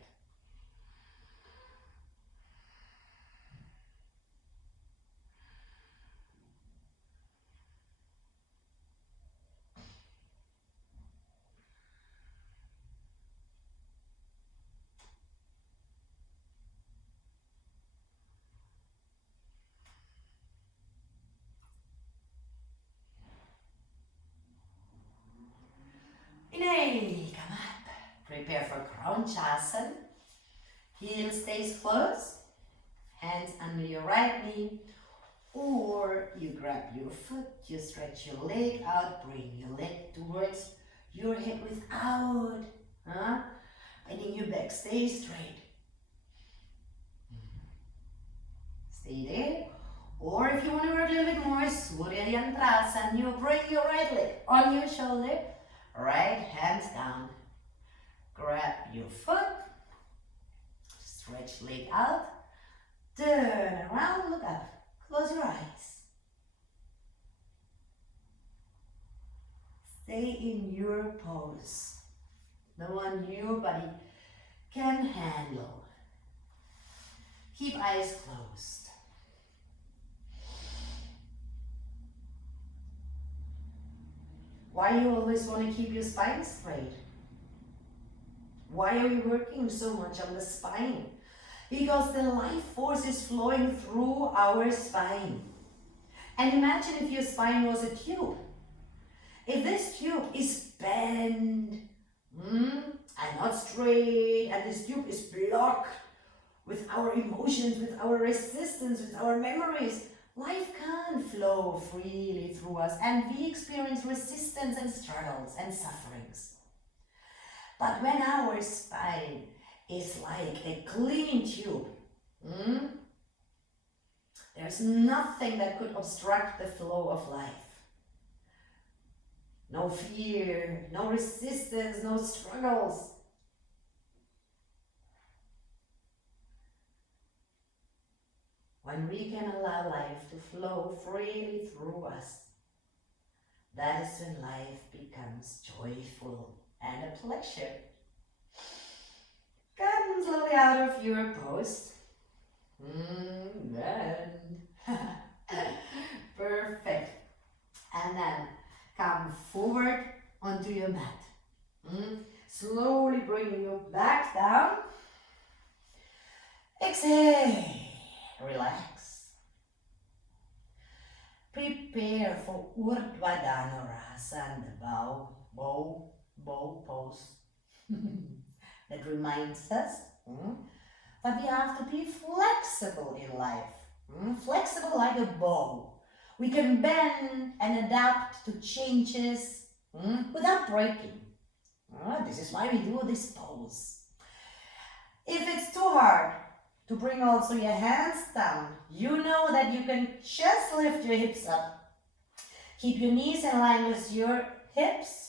Inhale, come up. Prepare for Shavasana. Heel stays closed. Hands under your right knee. Or you grab your foot, you stretch your leg out, bring your leg towards your hip without bending your back. Stay straight. Stay there. Or if you want to work a little bit more, Surya Yantrasana, you bring your right leg on your shoulder, right hands down. Grab your foot, stretch leg out, turn around, look up, close your eyes. Stay in your pose, the one your body can handle. Keep eyes closed. Why you always want to keep your spine straight? Why are you working so much on the spine? Because the life force is flowing through our spine. And imagine if your spine was a tube. If this tube is bent and not straight, and this tube is blocked with our emotions, with our resistance, with our memories, life can't flow freely through us, and we experience resistance and struggles and sufferings. But when our spine is like a clean tube, there's nothing that could obstruct the flow of life. No fear, no resistance, no struggles. When we can allow life to flow freely through us, that is when life becomes joyful and a pleasure. Come slowly out of your pose. Perfect. And then come forward onto your mat. Slowly bring your back down. Exhale. Relax. Prepare for Urdhva Dhanurasana, the bow pose. That reminds us that we have to be flexible in life. Flexible like a bow. We can bend and adapt to changes without breaking. This is why we do this pose. If it's too hard to bring also your hands down, you know that you can just lift your hips up. Keep your knees in line with your hips,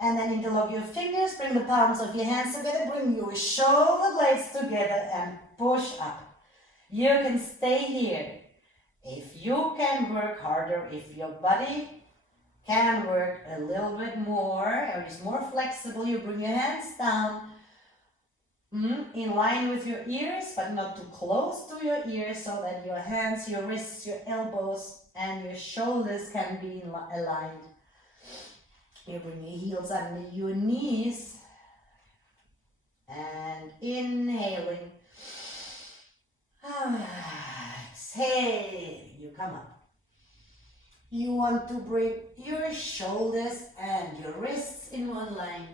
and then interlock your fingers, bring the palms of your hands together, bring your shoulder blades together and push up. You can stay here. If you can work harder, if your body can work a little bit more, or is more flexible, you bring your hands down in line with your ears, but not too close to your ears, so that your hands, your wrists, your elbows, and your shoulders can be aligned. You bring your heels under your knees, and inhaling. Exhale, you come up. You want to bring your shoulders and your wrists in one line.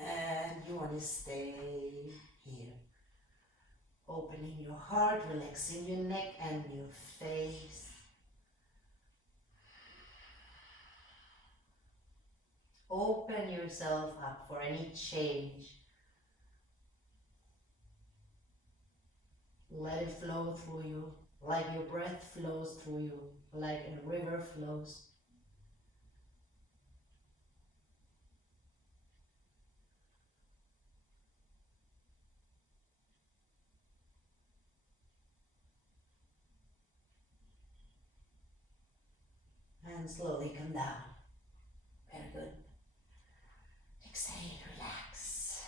And you want to stay here. Opening your heart, relaxing your neck and your face. Open yourself up for any change. Let it flow through you, like your breath flows through you, like a river flows. And slowly come down. Very good. Exhale, relax.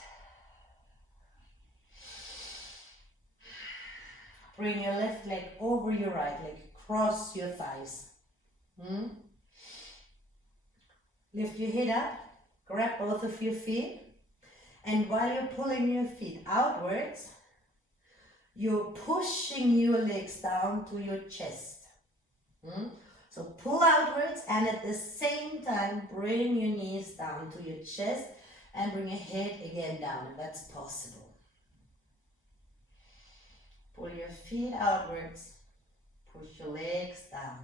Bring your left leg over your right leg. Cross your thighs. Lift your head up. Grab both of your feet. And while you're pulling your feet outwards, you're pushing your legs down to your chest. So pull outwards and at the same time bring your knees down to your chest and bring your head again down if that's possible. Pull your feet outwards, push your legs down,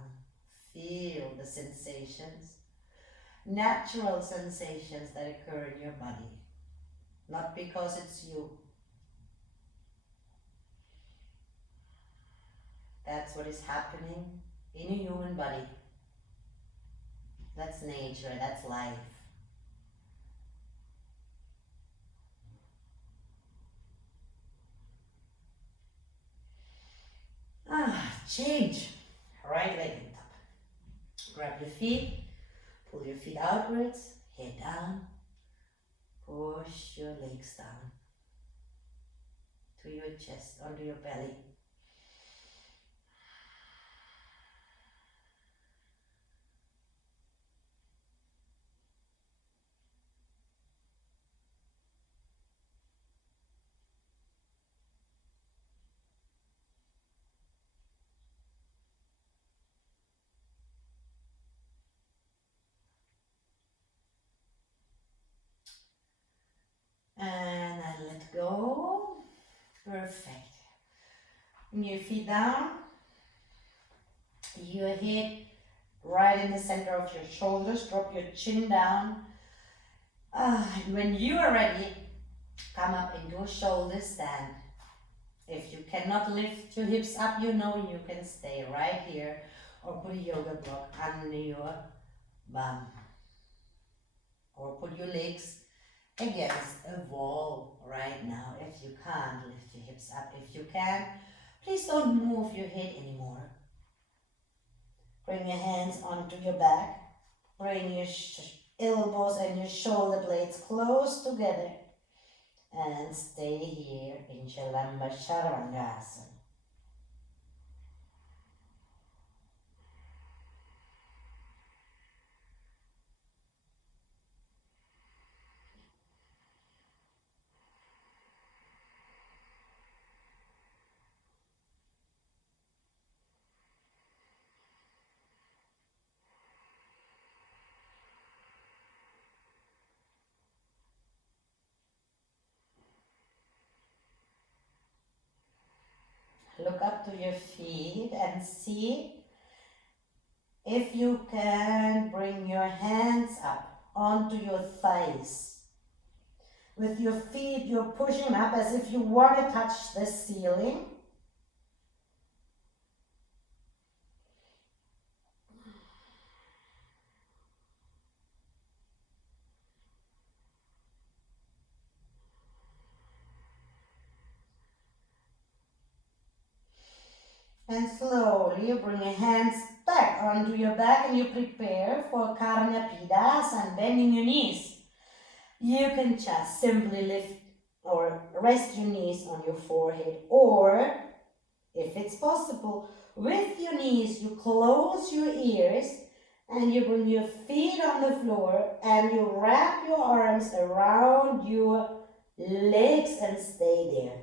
feel the sensations, natural sensations that occur in your body, not because it's you. That's what is happening in a human body. That's nature, that's life. Change. Right leg on top. Grab your feet, pull your feet outwards, head down, push your legs down to your chest, onto your belly. And then let go. Perfect. Bring your feet down. Your head right in the center of your shoulders. Drop your chin down. And when you are ready, come up into a shoulder stand. If you cannot lift your hips up, you know you can stay right here or put a yoga block under your bum. Or put your legs against a wall right now if you can't lift your hips up. If you can, please don't move your head anymore. Bring your hands onto your back. Bring your elbows and your shoulder blades close together. And stay here in Shalamba Chaturanga. Look up to your feet and see if you can bring your hands up onto your thighs. With your feet, you're pushing up as if you want to touch the ceiling. And slowly you bring your hands back onto your back and you prepare for Karna Pidasana, bending your knees. You can just simply lift or rest your knees on your forehead, or if it's possible, with your knees you close your ears and you bring your feet on the floor and you wrap your arms around your legs and stay there.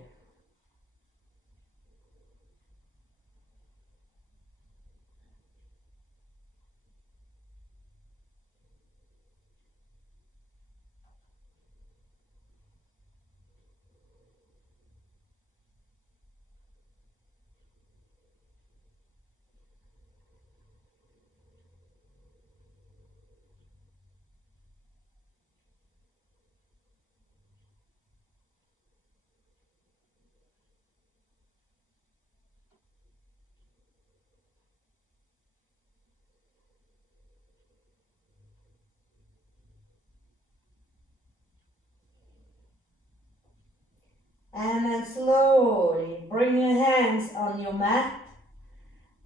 And then slowly bring your hands on your mat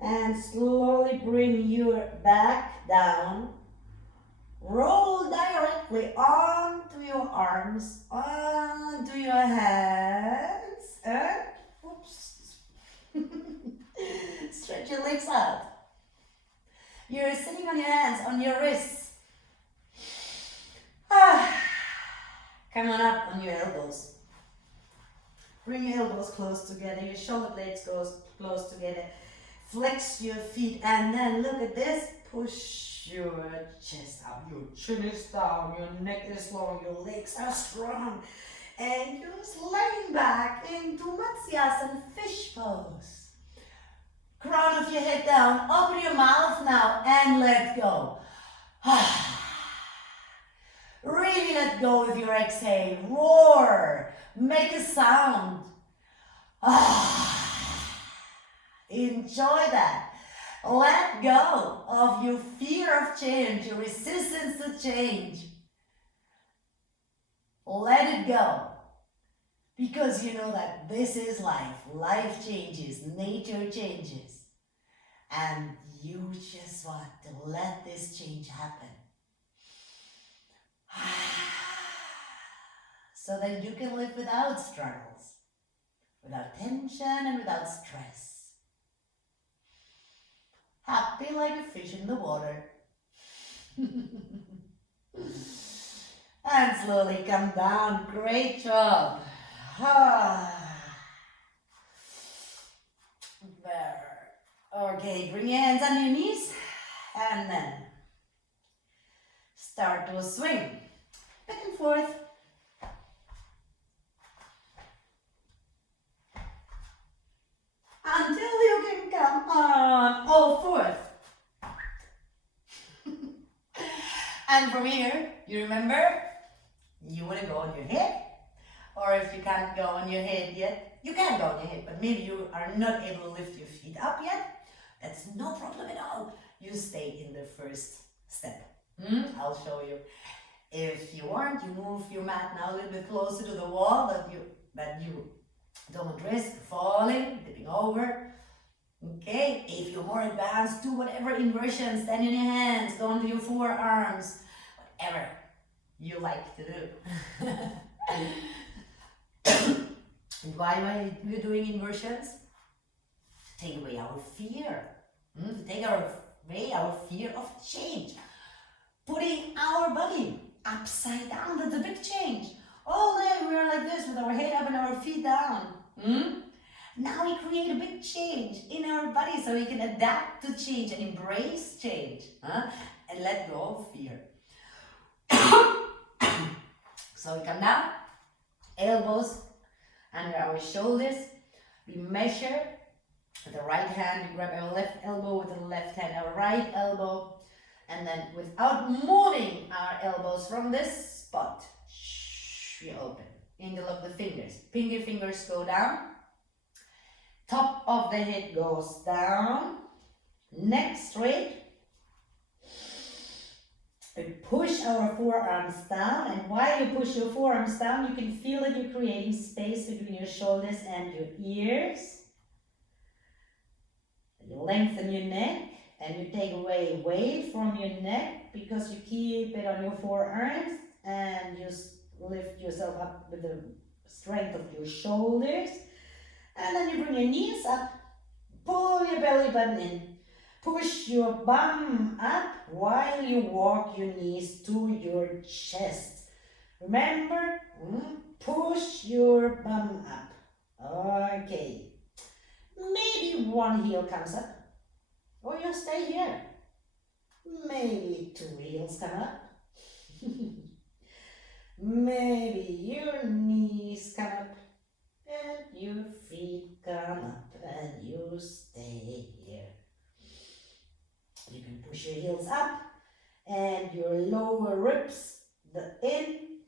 and slowly bring your back down. Roll directly onto your arms, onto your hands, and oops. Stretch your legs out. You're sitting on your hands, on your wrists. Come on up on your elbows. Bring your elbows close together, your shoulder blades close together. Flex your feet and then look at this. Push your chest up. Your chin is down, your neck is long, your legs are strong. And you're laying back into Matsyasana fish pose. Crown of your head down, open your mouth now and let go. Really let go with your exhale. Roar. Make a sound. Enjoy that. Let go of your fear of change, your resistance to change. Let it go. Because you know that this is life. Life changes, nature changes. And you just want to let this change happen. So that you can live without struggles, without tension and without stress. Happy like a fish in the water. And slowly come down. Great job. There. Okay, bring your hands on your knees and then start to swing back and forth. Until you can come on all fours. And from here, you remember, you want to go on your head. Or if you can't go on your head yet, you can go on your head, but maybe you are not able to lift your feet up yet. That's no problem at all. You stay in the first step. I'll show you. If you want, you move your mat now a little bit closer to the wall that you don't risk falling, tipping over. Okay, if you're more advanced, do whatever inversion, stand in your hands, go onto your forearms, whatever you like to do. And why we're doing inversions? To take away our fear. To take away our fear of change. Putting our body upside down, that's a big change. All day we are like this with our head up and our feet down. Now we create a big change in our body so we can adapt to change and embrace change. And let go of fear. So we come down, elbows under our shoulders. We measure with the right hand, we grab our left elbow with the left hand, our right elbow. And then without moving our elbows from this spot, we open. Interlock the fingers. Pinky fingers go down. Top of the head goes down. Neck straight. We push our forearms down. And while you push your forearms down, you can feel that you're creating space between your shoulders and your ears. You lengthen your neck. And you take away weight from your neck because you keep it on your forearms and you lift yourself up with the strength of your shoulders. And then you bring your knees up, pull your belly button in, push your bum up while you walk your knees to your chest. Remember, push your bum up. Okay. Maybe one heel comes up. Or you stay here. Maybe two heels come up. Maybe your knees come up and your feet come up and you stay here. You can push your heels up and your lower ribs in.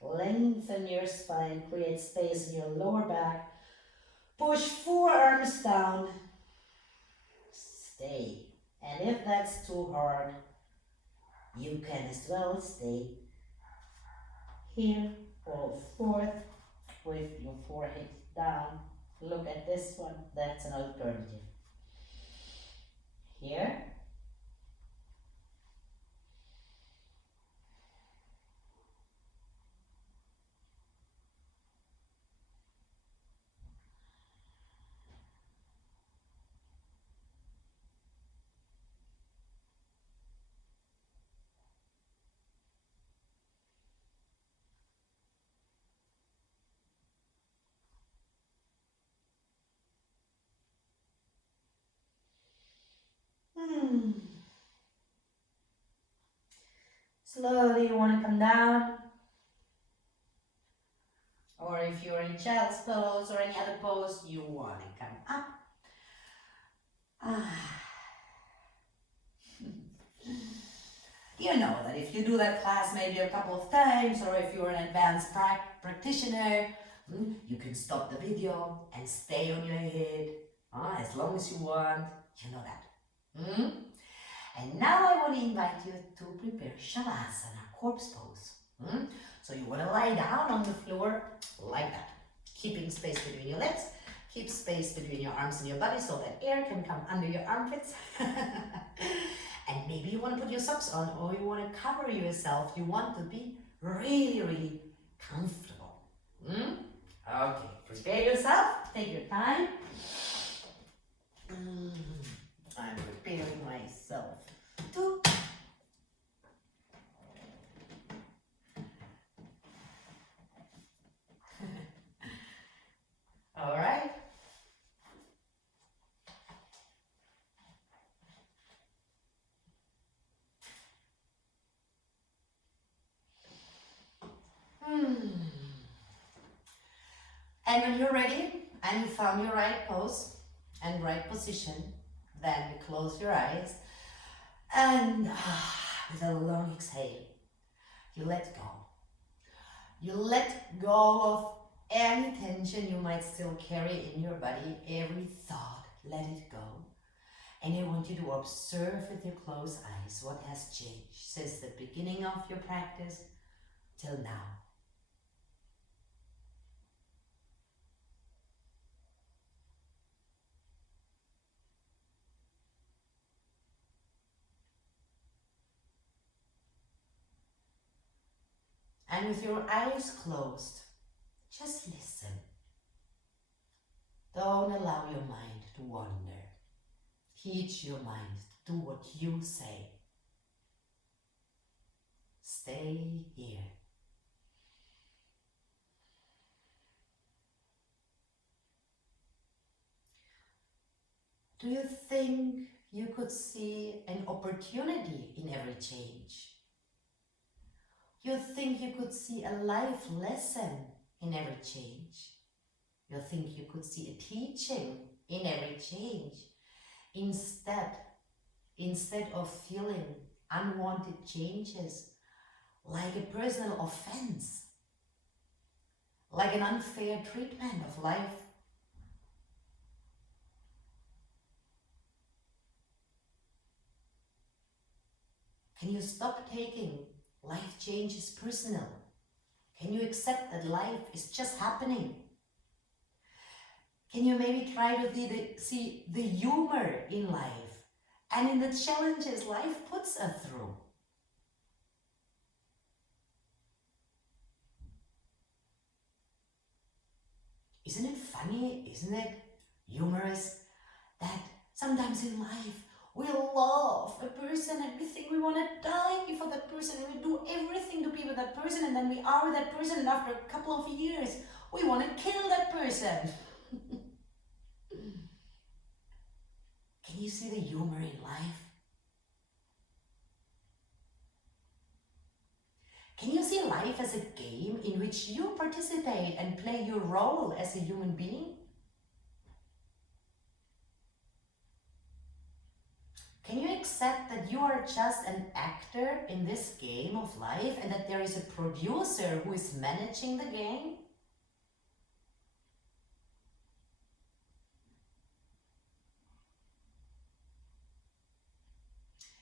Lengthen your spine, create space in your lower back. Push forearms down. Stay. And if that's too hard, you can as well stay here or forth with your forehead down. Look at this one, that's an alternative. Here. Hmm. Slowly you want to come down. Or if you're in child's pose or any other pose, you want to come up. You know that if you do that class maybe a couple of times, or if you're an advanced practitioner, you can stop the video and stay on your head as long as you want. You know that. And now I want to invite you to prepare shavasana, corpse pose. So you want to lie down on the floor like that, keeping space between your legs. Keep space between your arms and your body so that air can come under your armpits. And maybe you want to put your socks on, or you want to cover yourself. You want to be really, really comfortable. Okay, prepare yourself. Take your time. I'm preparing myself too. All right. And when you're ready and you found your right pose and right position, then you close your eyes and with a long exhale, you let go. You let go of any tension you might still carry in your body, every thought, let it go. And I want you to observe with your closed eyes what has changed since the beginning of your practice till now. And with your eyes closed, just listen. Don't allow your mind to wander. Teach your mind to do what you say. Stay here. Do you think you could see an opportunity in every change? You think you could see a life lesson in every change? You think you could see a teaching in every change? Instead of feeling unwanted changes like a personal offense, like an unfair treatment of life. Can you stop taking life changes personal? Can you accept that life is just happening? Can you maybe try to see the humor in life and in the challenges life puts us through? Isn't it funny, isn't it humorous that sometimes in life we love a person and we think we want to die for that person and we do everything to be with that person, and then we are with that person and after a couple of years we want to kill that person. Can you see the humor in life? Can you see life as a game in which you participate and play your role as a human being? Can you accept that you are just an actor in this game of life and that there is a producer who is managing the game?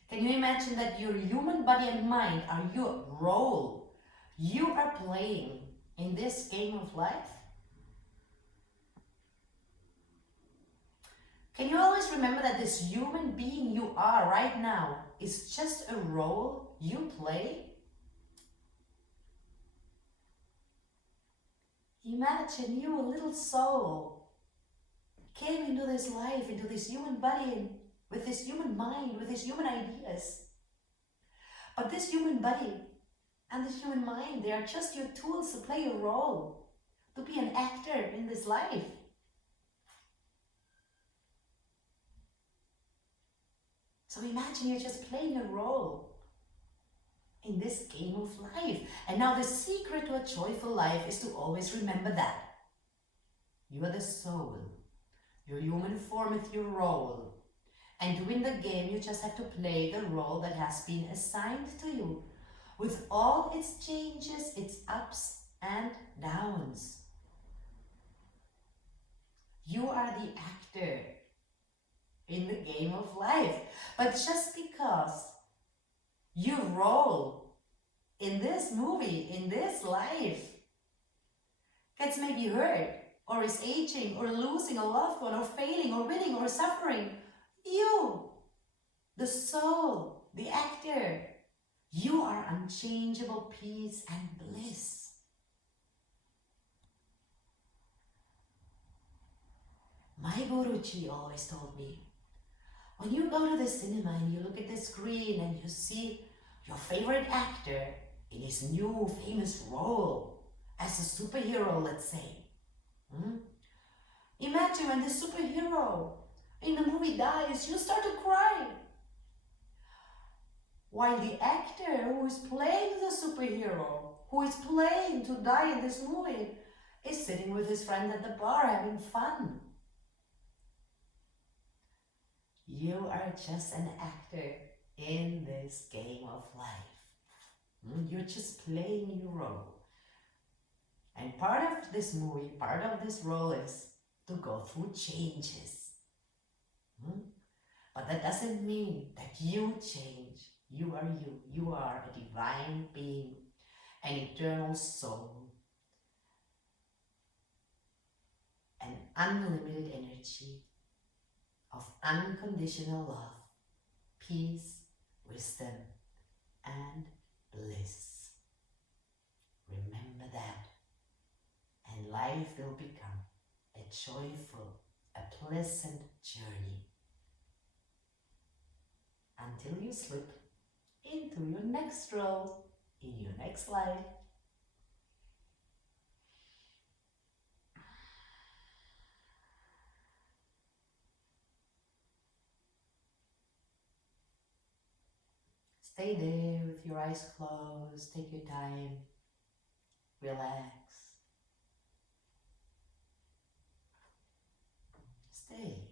Can you imagine that your human body and mind are your role you are playing in this game of life? Can you always remember that this human being you are right now is just a role you play? Imagine you, a little soul, came into this life, into this human body, with this human mind, with this human ideas. But this human body and this human mind, they are just your tools to play a role, to be an actor in this life. So So imagine you're just playing a role in this game of life. And now the secret to a joyful life is to always remember that. You are the soul. Your human form is your role. And to win the game, you just have to play the role that has been assigned to you, with all its changes, its ups and downs. You are the actor in the game of life. But just because your role in this movie, in this life, gets maybe hurt, or is aging, or losing a loved one, or failing, or winning, or suffering, you, the soul, the actor, you are unchangeable peace and bliss. My Guruji always told me, when you go to the cinema and you look at the screen and you see your favorite actor in his new famous role as a superhero, let's say. Imagine when the superhero in the movie dies, you start to cry. While the actor who is playing the superhero, who is playing to die in this movie, is sitting with his friend at the bar having fun. You are just an actor in this game of life. You're just playing your role. And part of this movie, part of this role is to go through changes. But that doesn't mean that you change. You are you. You are a divine being, an eternal soul, an unlimited energy of unconditional love, peace, wisdom, and bliss. Remember that, and life will become a joyful, a pleasant journey until you slip into your next role in your next life. Stay there with your eyes closed, take your time, relax. Stay.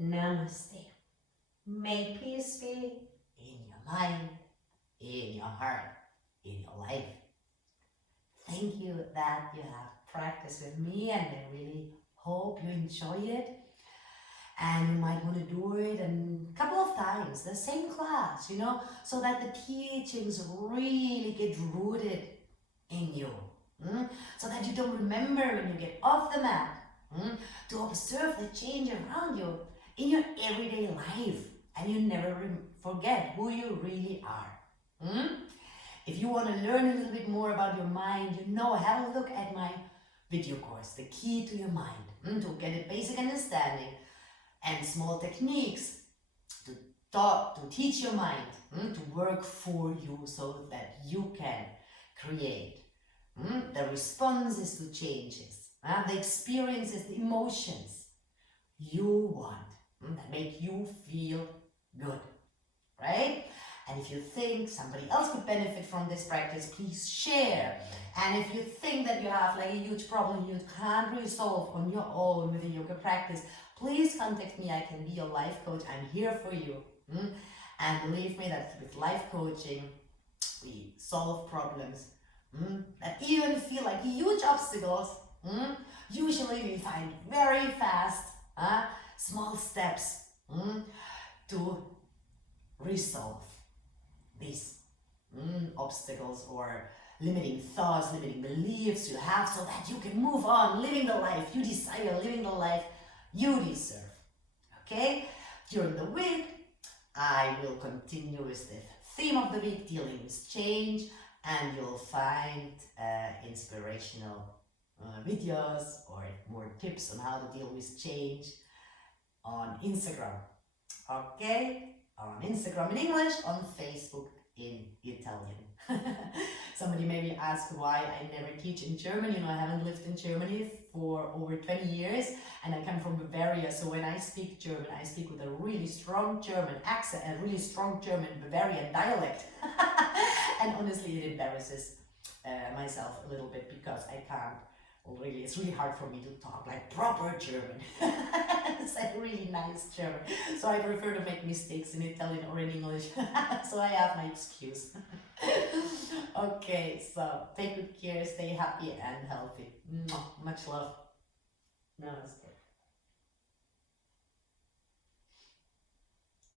Namaste. May peace be in your mind, in your heart, in your life. Thank you that you have practiced with me, and I really hope you enjoy it. And you might want to do it a couple of times, the same class, so that the teachings really get rooted in you. So that you don't remember when you get off the mat, to observe the change around you in your everyday life, and you never forget who you really are. If you want to learn a little bit more about your mind, have a look at my video course, The Key to Your Mind, to get a basic understanding and small techniques to teach your mind to work for you so that you can create the responses to changes, the experiences, the emotions you want that make you feel good, right? And if you think somebody else could benefit from this practice, please share. And if you think that you have like a huge problem you can't resolve on your own with a yoga practice, please contact me. I can be your life coach. I'm here for you. And believe me that with life coaching, we solve problems that even feel like huge obstacles. Usually we find very fast, small steps to resolve these obstacles or limiting thoughts, limiting beliefs you have, so that you can move on, living the life you desire, living the life you deserve. Okay? During the week, I will continue with the theme of the week, dealing with change, and you'll find inspirational videos or more tips on how to deal with change on Instagram. Okay? On Instagram in English, on Facebook in Italian. Somebody maybe asked why I never teach in German. I haven't lived in Germany for over 20 years, and I come from Bavaria, so when I speak German, I speak with a really strong German accent and really strong German Bavarian dialect. And honestly, it embarrasses myself a little bit because I can't really, it's really hard for me to talk like proper German. It's like really nice German. So I prefer to make mistakes in Italian or in English. So I have my excuse. Okay, so take good care, stay happy and healthy. Much love. Namaste.